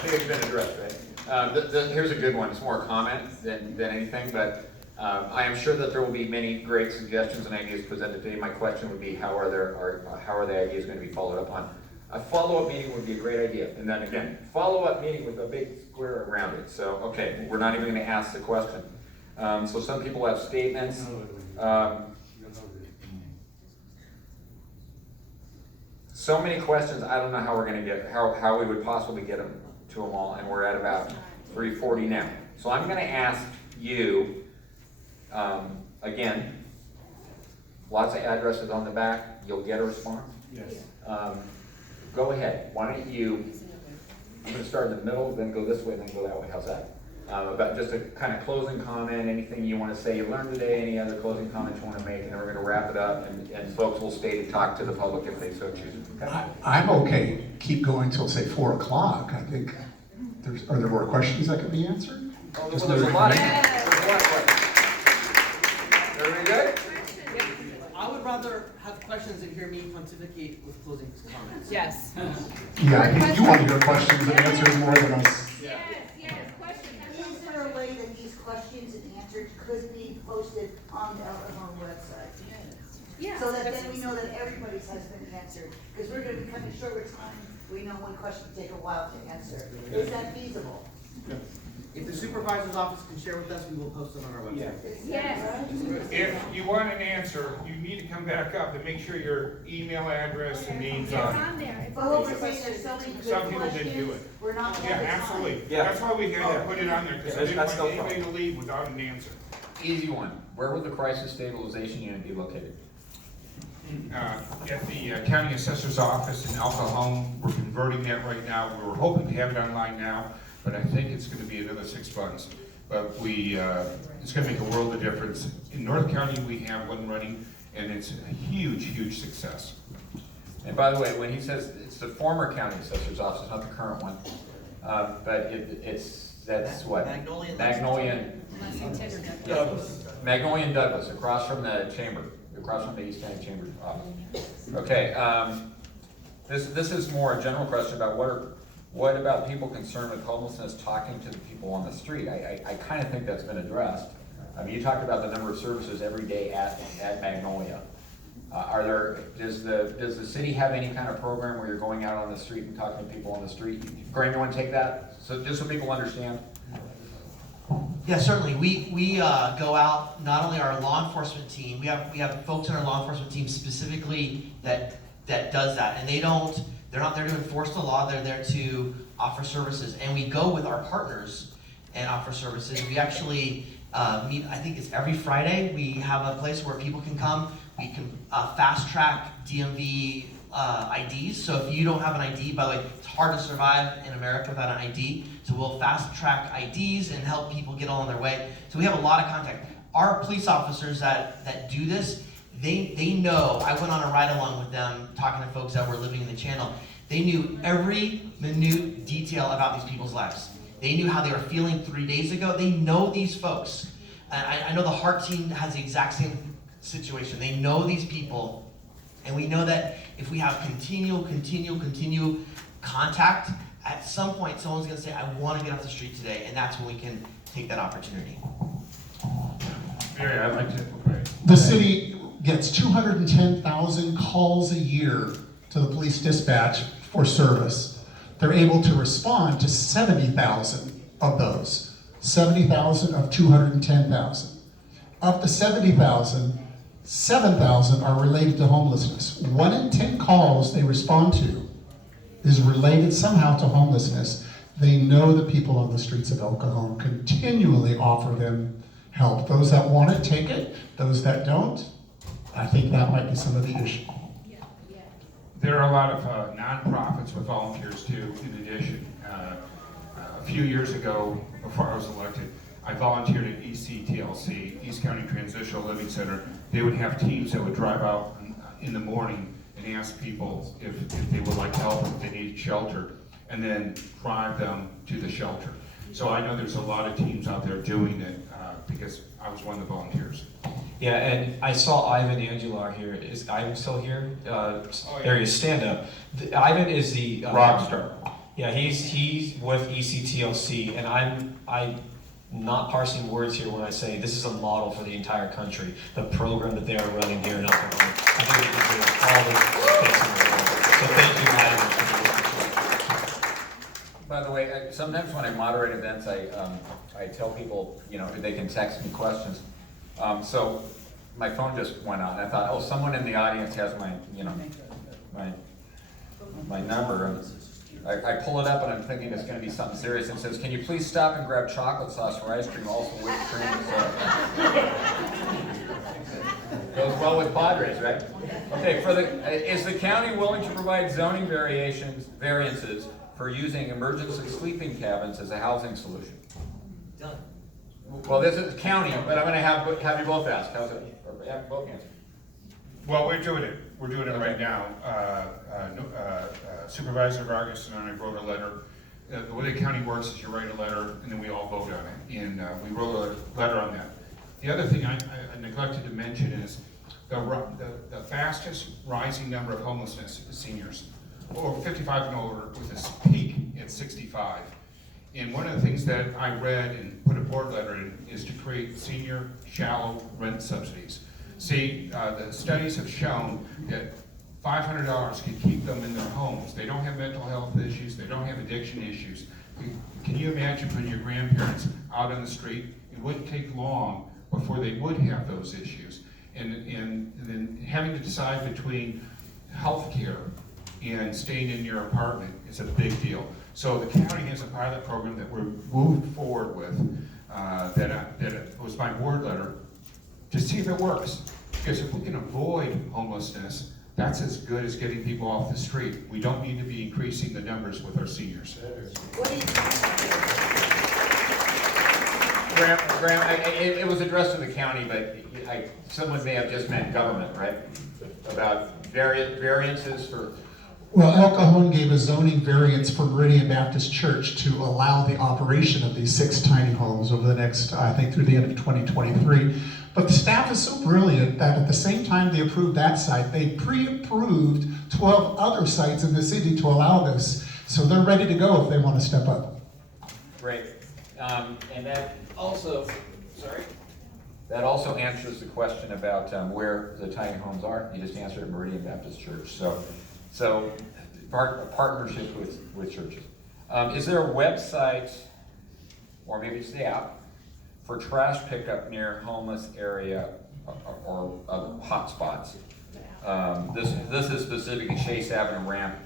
think it's been addressed, right? Here's a good one. It's more a comment than anything, but I am sure that there will be many great suggestions and ideas presented today. My question would be, how are the ideas going to be followed up on? A follow-up meeting would be a great idea. And then again, follow-up meeting with a big square around it. So, okay, we're not even going to ask the question. So some people have statements. So many questions, I don't know how we're going to get, how we would possibly get them to them all, and we're at about 3:40 now. So I'm going to ask you, again, lots of addresses on the back, you'll get a response. Yes. Go ahead, why don't you, I'm going to start in the middle, then go this way, then go that way, how's that? About just a kind of closing comment, anything you want to say you learned today, any other closing comments you want to make, and then we're going to wrap it up, and folks will stay to talk to the public if they so choose. Okay? I'm okay. Keep going till say 4 o'clock. I think are there more questions that can be answered? Oh, there's a lot of questions. Everybody good? I would rather have questions than hear me pontificate with closing comments. Yes. Yeah, I think you want to hear questions and answers more than us. Is there a way that these questions and answers could be posted on the Cajon website? Yeah. So that then we know that everybody's has been answered, because we're gonna be coming short with time, we know one question will take a while to answer. Is that feasible? If the supervisor's office can share with us, we will post it on our website. Yes. If you want an answer, you need to come back up and make sure your email address and name's on it. On there. But what we're saying, there's so many good Some people didn't do questions, it. we're not gonna Yeah, have the time. absolutely. Yeah. That's why we had to put it on there, because I didn't That's want no anybody to leave without an answer. Easy one. Where would the crisis stabilization unit be located? At the county assessor's office in El Cajon. We're converting that right now. We were hoping to have it online now, but I think it's going to be another 6 months. But it's going to make a world of difference. In North County, we have one running, and it's a huge, huge success. And by the way, when he says it's the former county assessor's office, not the current one, but that's what? Magnolia and Douglas, across from the chamber, across from the East County Chamber office. Okay, this is more a general question about what about people concerned with homelessness talking to the people on the street? I kind of think that's been addressed. I mean, you talked about the number of services every day at Magnolia. Does the city have any kind of program where you're going out on the street and talking to people on the street? Graham, you want to take that? So just so people understand. Yeah, certainly. We go out, not only our law enforcement team, we have folks in our law enforcement team specifically that does that. And they're not there to enforce the law, they're there to offer services. And we go with our partners and offer services. We actually meet, I think it's every Friday, we have a place where people can come. We can fast track DMV IDs. So if you don't have an ID, by the way, it's hard to survive in America without an ID. So we'll fast track IDs and help people get on their way. So we have a lot of contact. Our police officers that do this, they know. I went on a ride along with them, talking to folks that were living in the channel. They knew every minute detail about these people's lives. They knew how they were feeling 3 days ago. They know these folks. I know the Heart team has the exact same situation. They know these people, and we know that if we have continual contact, at some point someone's gonna say, I wanna get off the street today, and that's when we can take that opportunity. Mary, I'd like to. The city gets 210,000 calls a year to the police dispatch for service. They're able to respond to 70,000 of those. 70,000 of 210,000. Of the 70,000, 7,000 are related to homelessness. 1 in 10 calls they respond to is related somehow to homelessness. They know the people on the streets of El Cajon, continually offer them help. Those that want it, take it. Those that don't, I think that might be some of the issue. There are a lot of nonprofits with volunteers too, in addition. A few years ago, before I was elected, I volunteered at ECTLC, East County Transitional Living Center. They would have teams that would drive out in the morning and ask people if they would like help, if they need shelter, and then drive them to the shelter. So I know there's a lot of teams out there doing it because I was one of the volunteers. Yeah, and I saw Ivan Angelar here. Is Ivan still here? There he is, stand up. Ivan is the rock star. Yeah, he's with ECTLC, and I'm not parsing words here when I say this is a model for the entire country. The program that they are running here in El Cajon. I think we can do all the space in the world. So thank you, Ivan. By the way, sometimes when I moderate events, I tell people, they can text me questions. So my phone just went out, and I thought, oh, someone in the audience has my number. And I pull it up, and I'm thinking it's going to be something serious. And it says, "Can you please stop and grab chocolate sauce for ice cream, also whipped cream?" So goes well with Padres, right? Okay. Is the county willing to provide zoning variances for using emergency sleeping cabins as a housing solution? Done. Well, this is county, but I'm going to have you both ask. How's it? Yeah, both answer. Well, we're doing it. We're doing it right now. Supervisor Vargas and I wrote a letter. The way the county works is you write a letter and then we all vote on it. And we wrote a letter on that. The other thing I neglected to mention is the fastest rising number of homelessness is seniors. Over 55 and older, with a peak at 65. And one of the things that I read and put a board letter in is to create senior shallow rent subsidies. See, the studies have shown that $500 can keep them in their homes. They don't have mental health issues. They don't have addiction issues. Can you imagine putting your grandparents out on the street? It wouldn't take long before they would have those issues. And then having to decide between health care and staying in your apartment is a big deal. So the county has a pilot program that we're moving forward with that was my board letter to see if it works. Because if we can avoid homelessness, that's as good as getting people off the street. We don't need to be increasing the numbers with our seniors. Graham, it was addressed to the county, but someone may have just meant government, right? About variances for... Well, El Cajon gave a zoning variance for Meridian Baptist Church to allow the operation of these 6 tiny homes over the next, I think, through the end of 2023. But the staff is so brilliant that at the same time they approved that site, they pre-approved 12 other sites in the city to allow this. So they're ready to go if they want to step up. Great. And that also, sorry? That also answers the question about where the tiny homes are. You just answered at Meridian Baptist Church. So partnership with churches. Is there a website, or maybe it's the app, for trash pickup near homeless area or hot spots? This is specifically Chase Avenue ramp,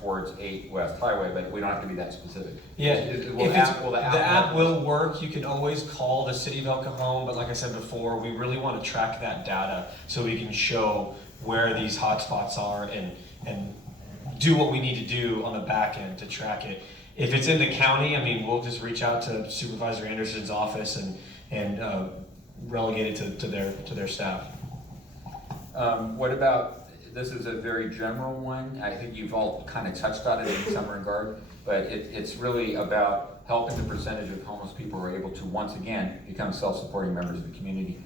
towards 8 West Highway, but we don't have to be that specific. Yeah, The app will work. You can always call the city of El Cajon, but like I said before, we really want to track that data so we can show where these hotspots are and do what we need to do on the back end to track it. If it's in the county, we'll just reach out to Supervisor Anderson's office and relegate it to their staff. What about, this is a very general one. I think you've all kind of touched on it in some regard, but it's really about helping the percentage of homeless people who are able to, once again, become self-supporting members of the community.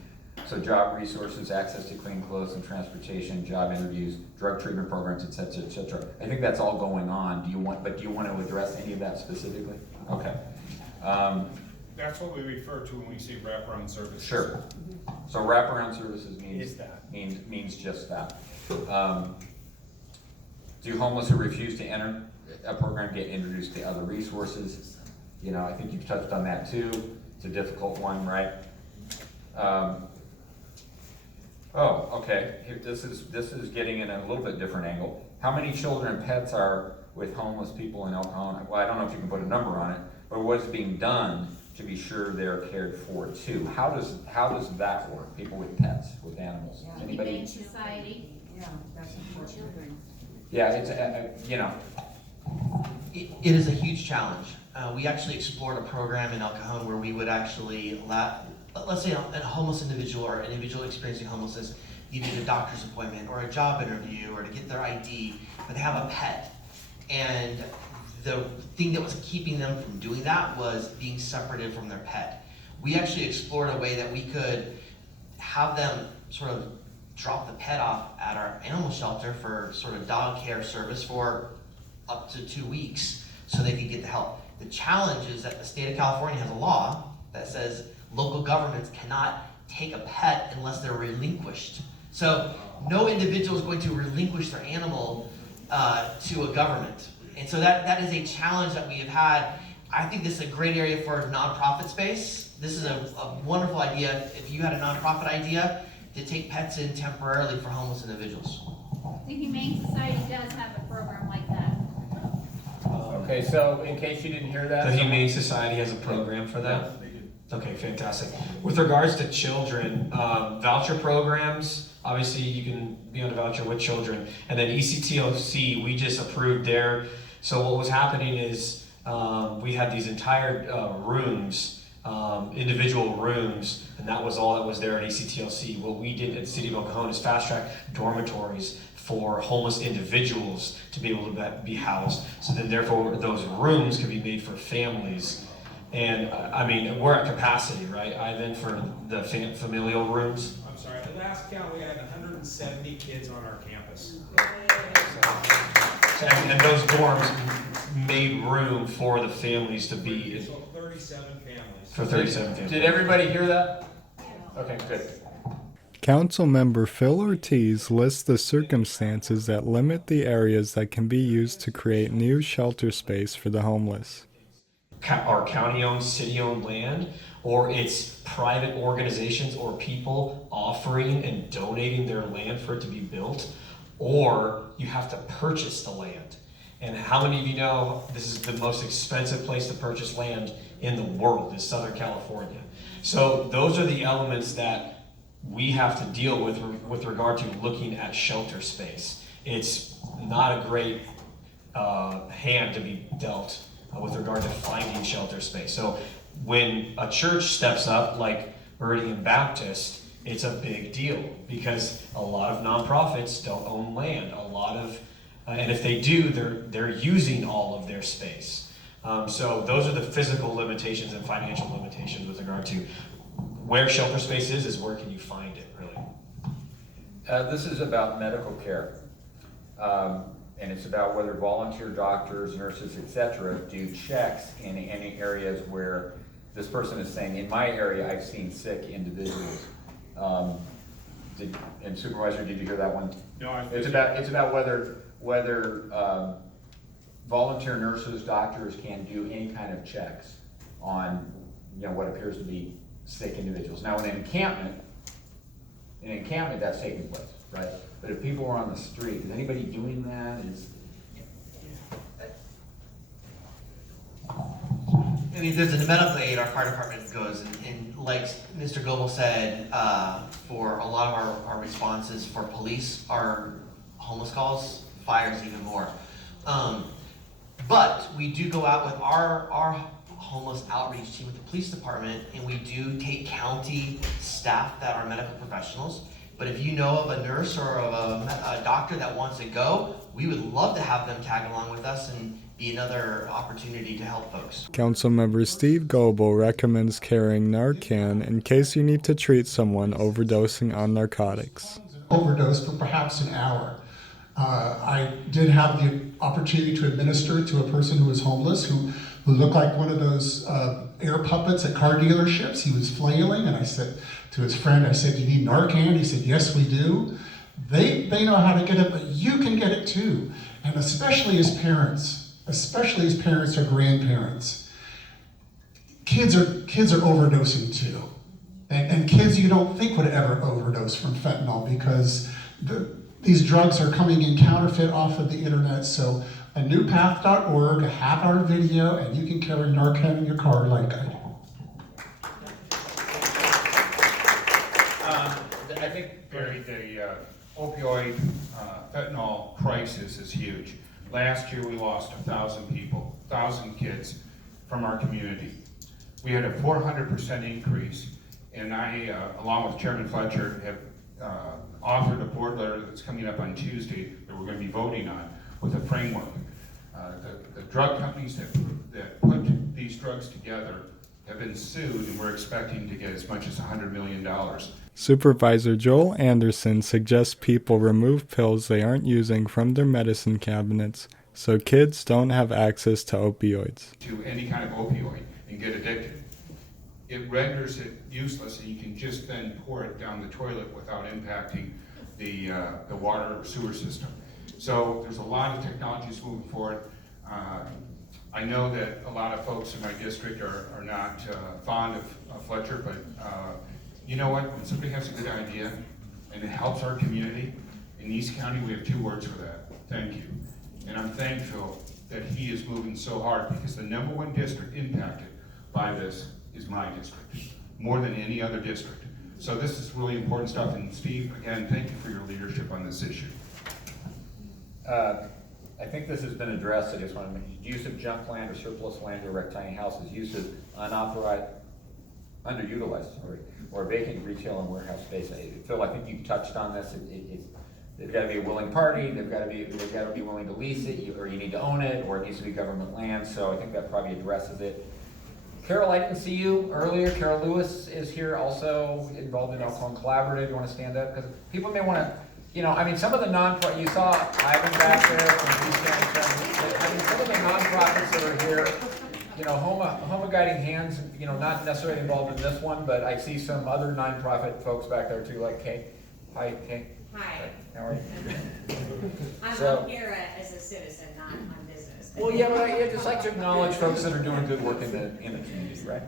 So job resources, access to clean clothes and transportation, job interviews, drug treatment programs, et cetera, et cetera. I think that's all going on. Do you want to address any of that specifically? Okay. That's what we refer to when we say wraparound services. Sure. So wraparound services means just that. Do homeless who refuse to enter a program get introduced to other resources? I think you've touched on that too. It's a difficult one, right? Okay. This is getting in a little bit different angle. How many children and pets are with homeless people in El Cajon? Well, I don't know if you can put a number on it, but what's being done to be sure they're cared for too? How does that work? People with pets, with animals? Yeah. Anybody? Humane Society. Yeah, that's for children. Yeah, it's It is a huge challenge. We actually explored a program in El Cajon where we would actually let's say a homeless individual or an individual experiencing homelessness needed a doctor's appointment or a job interview or to get their ID, but they have a pet. And the thing that was keeping them from doing that was being separated from their pet. We actually explored a way that we could have them sort of drop the pet off at our animal shelter for sort of dog care service for up to 2 weeks so they could get the help. The challenge is that the state of California has a law that says local governments cannot take a pet unless they're relinquished. So no individual is going to relinquish their animal to a government. And so that is a challenge that we have had. I think this is a great area for nonprofit space. This is a wonderful idea. If you had a nonprofit idea to take pets in temporarily for homeless individuals. The Humane Society does have a program like that. Okay, so in case you didn't hear that. The Humane Society has a program for that? Okay, fantastic. With regards to children, voucher programs, obviously you can be on a voucher with children. And then ECTOC, we just approved their, so what was happening is we had these entire rooms, individual rooms, and that was all that was there at ECTLC. What we did at the City of El Cajon is fast track dormitories for homeless individuals to be able to be housed. So then therefore those rooms can be made for families. And we're at capacity, right, Ivan, for the familial rooms? I'm sorry, at the last count, we had 170 kids on our campus. And those dorms made room for the families to be in. So 37 families. For 37 families. Did everybody hear that? Okay, good. Councilmember Phil Ortiz lists the circumstances that limit the areas that can be used to create new shelter space for the homeless. Our county-owned, city-owned land, or it's private organizations or people offering and donating their land for it to be built, or you have to purchase the land. And how many of you know this is the most expensive place to purchase land in the world, is Southern California. So those are the elements that we have to deal with regard to looking at shelter space. It's not a great hand to be dealt with regard to finding shelter space. So when a church steps up, like Meridian Baptist, it's a big deal because a lot of nonprofits don't own land. And if they do, they're using all of their space. So those are the physical limitations and financial limitations with regard to where shelter space is where can you find it, really. This is about medical care. And it's about whether volunteer doctors, nurses, etc., do checks in any areas where this person is saying, in my area, I've seen sick individuals. And Supervisor, did you hear that one? No, it's about whether volunteer nurses, doctors can do any kind of checks on, what appears to be sick individuals. Now, in an encampment, that's taking place, right? But if people are on the street, is anybody doing that? I mean, there's a medical aid our fire department goes, and like Mr. Goebel said, for a lot of our responses for police, our homeless calls, fires even more. But we do go out with our homeless outreach team with the police department, and we do take county staff that are medical professionals. But if you know of a nurse or of a doctor that wants to go, we would love to have them tag along with us and be another opportunity to help folks. Councilmember Steve Goebel recommends carrying Narcan in case you need to treat someone overdosing on narcotics. Overdose for perhaps an hour. I did have the opportunity to administer to a person who was homeless, who looked like one of those air puppets at car dealerships. He was flailing, and I said to his friend, I said, "Do you need Narcan?" He said, "Yes, we do." They know how to get it, but you can get it too. And especially as parents or grandparents, kids are overdosing too. And kids you don't think would ever overdose from fentanyl, because these drugs are coming in counterfeit off of the internet. So anewpath.org, a half-hour video, and you can carry Narcan in your car like I do. I think, Barry, the opioid fentanyl crisis is huge. Last year we lost 1,000 kids from our community. We had a 400% increase, and I, along with Chairman Fletcher, have authored a board letter that's coming up on Tuesday that we're going to be voting on with a framework. The drug companies that put these drugs together have been sued, and we're expecting to get as much as $100 million. Supervisor Joel Anderson suggests people remove pills they aren't using from their medicine cabinets so kids don't have access to opioids. To any kind of opioid and get addicted. It renders it useless, and you can just then pour it down the toilet without impacting the water or sewer system. So there's a lot of technologies moving forward. I know that a lot of folks in my district are not fond of Fletcher, but you know what? When somebody has a good idea and it helps our community, in East County we have 2 words for that: thank you. And I'm thankful that he is moving so hard, because the #1 district impacted by this is my district, more than any other district. So this is really important stuff, and Steve, again, thank you for your leadership on this issue. I think this has been addressed. I just want to mention use of junk land or surplus land to erect tiny houses, use of unauthorized, underutilized, or vacant retail and warehouse space. Phil, I think you touched on this. They've got to be a willing party. They've got to be willing to lease it, or you need to own it, or it needs to be government land. So I think that probably addresses it. Carol, I didn't see you earlier. Carol Lewis is here, also involved in Alcohol Collaborative. You want to stand up? Because people may want to, some of the non-profit, you saw Ivan back there from East County. Some of the non-profits that are here, Homa Guiding Hands, not necessarily involved in this one, but I see some other non-profit folks back there too, like Kay. Hi, Kay. Hi. How are you? I'm here as a citizen, not on business. Well, yeah, but I just like to acknowledge folks that are doing good work in the community, right?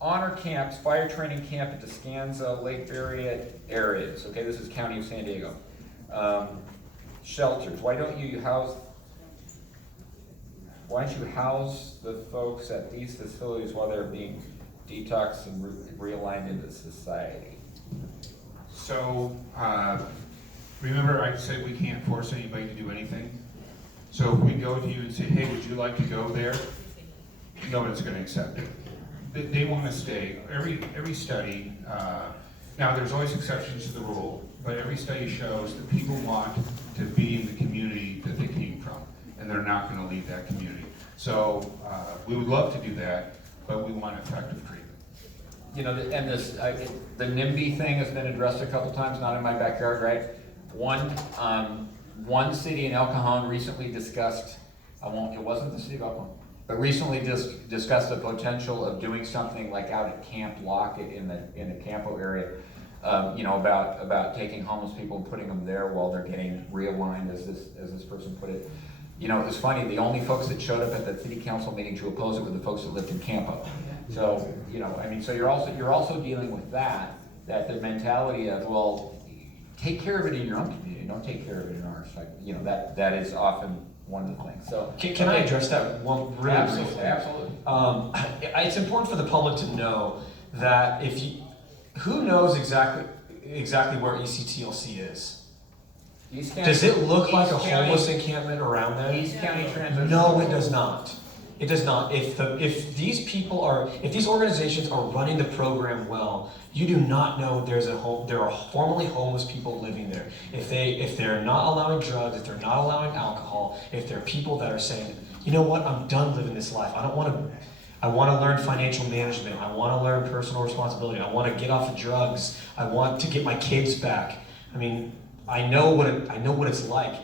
Honor camps, fire training camp at Descansa, Lake Area areas. Okay, this is County of San Diego. Shelters. Why don't you house the folks at these facilities while they're being detoxed and realigned into society? So, remember I said we can't force anybody to do anything? So if we go to you and say, hey, would you like to go there? No one's going to accept it. They want to stay. Every study, now there's always exceptions to the rule, but every study shows that people want to be in the community that they came from, and they're not going to leave that community. So we would love to do that, but we want effective treatment. And the NIMBY thing has been addressed a couple times, not in my backyard, right? One city in El Cajon recently discussed, it wasn't the city of El Cajon, but recently just discussed the potential of doing something like out at Camp Lockett in the Campo area, about taking homeless people and putting them there while they're getting realigned, as this person put it. You know, it was funny, the only folks that showed up at the city council meeting to oppose it were the folks that lived in Campo. So, so you're also dealing with that the mentality of, well, take care of it in your own community, don't take care of it in ours. Like, that is often one of the things. So can I address that one really briefly? Absolutely. It's important for the public to know that who knows exactly where ECTLC is? Does it look like a homeless encampment around them? East County Transition. No, it does not. It does not. If these organizations are running the program well, you do not know there are formerly homeless people living there. If they're not allowing drugs, if they're not allowing alcohol, if there are people that are saying, you know what, I'm done living this life. I want to learn financial management. I want to learn personal responsibility. I want to get off of drugs. I want to get my kids back. I mean, I know what it's like.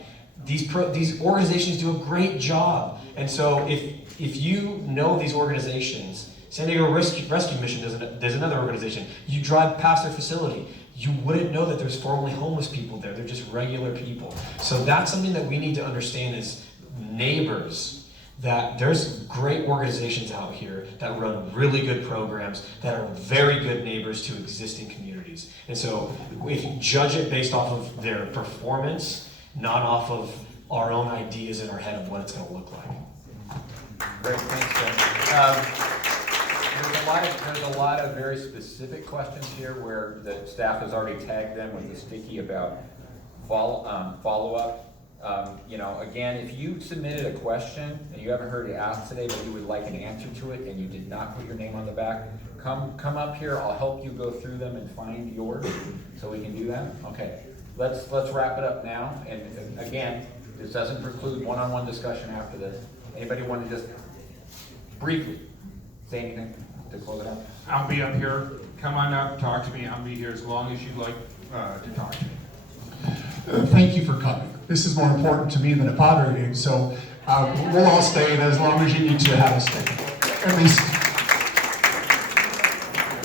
These organizations do a great job. And so if you know these organizations, San Diego Rescue Mission, there's another organization. You drive past their facility, you wouldn't know that there's formerly homeless people there. They're just regular people. So that's something that we need to understand as neighbors, that there's great organizations out here that run really good programs, that are very good neighbors to existing communities. And so if you judge it based off of their performance, not off of our own ideas in our head of what it's going to look like. Great, thanks, Jeff. There's a lot of very specific questions here where the staff has already tagged them with a sticky about follow-up. Again, if you submitted a question and you haven't heard it asked today, but you would like an answer to it and you did not put your name on the back, come up here. I'll help you go through them and find yours so we can do that. Okay, let's wrap it up now. And again, this doesn't preclude one-on-one discussion after this. Anybody want to just briefly say anything to close it out? I'll be up here. Come on up, talk to me. I'll be here as long as you'd like to talk to me. Thank you for coming. This is more important to me than it bothering you, so we'll all stay as long as you need to have us stay. At least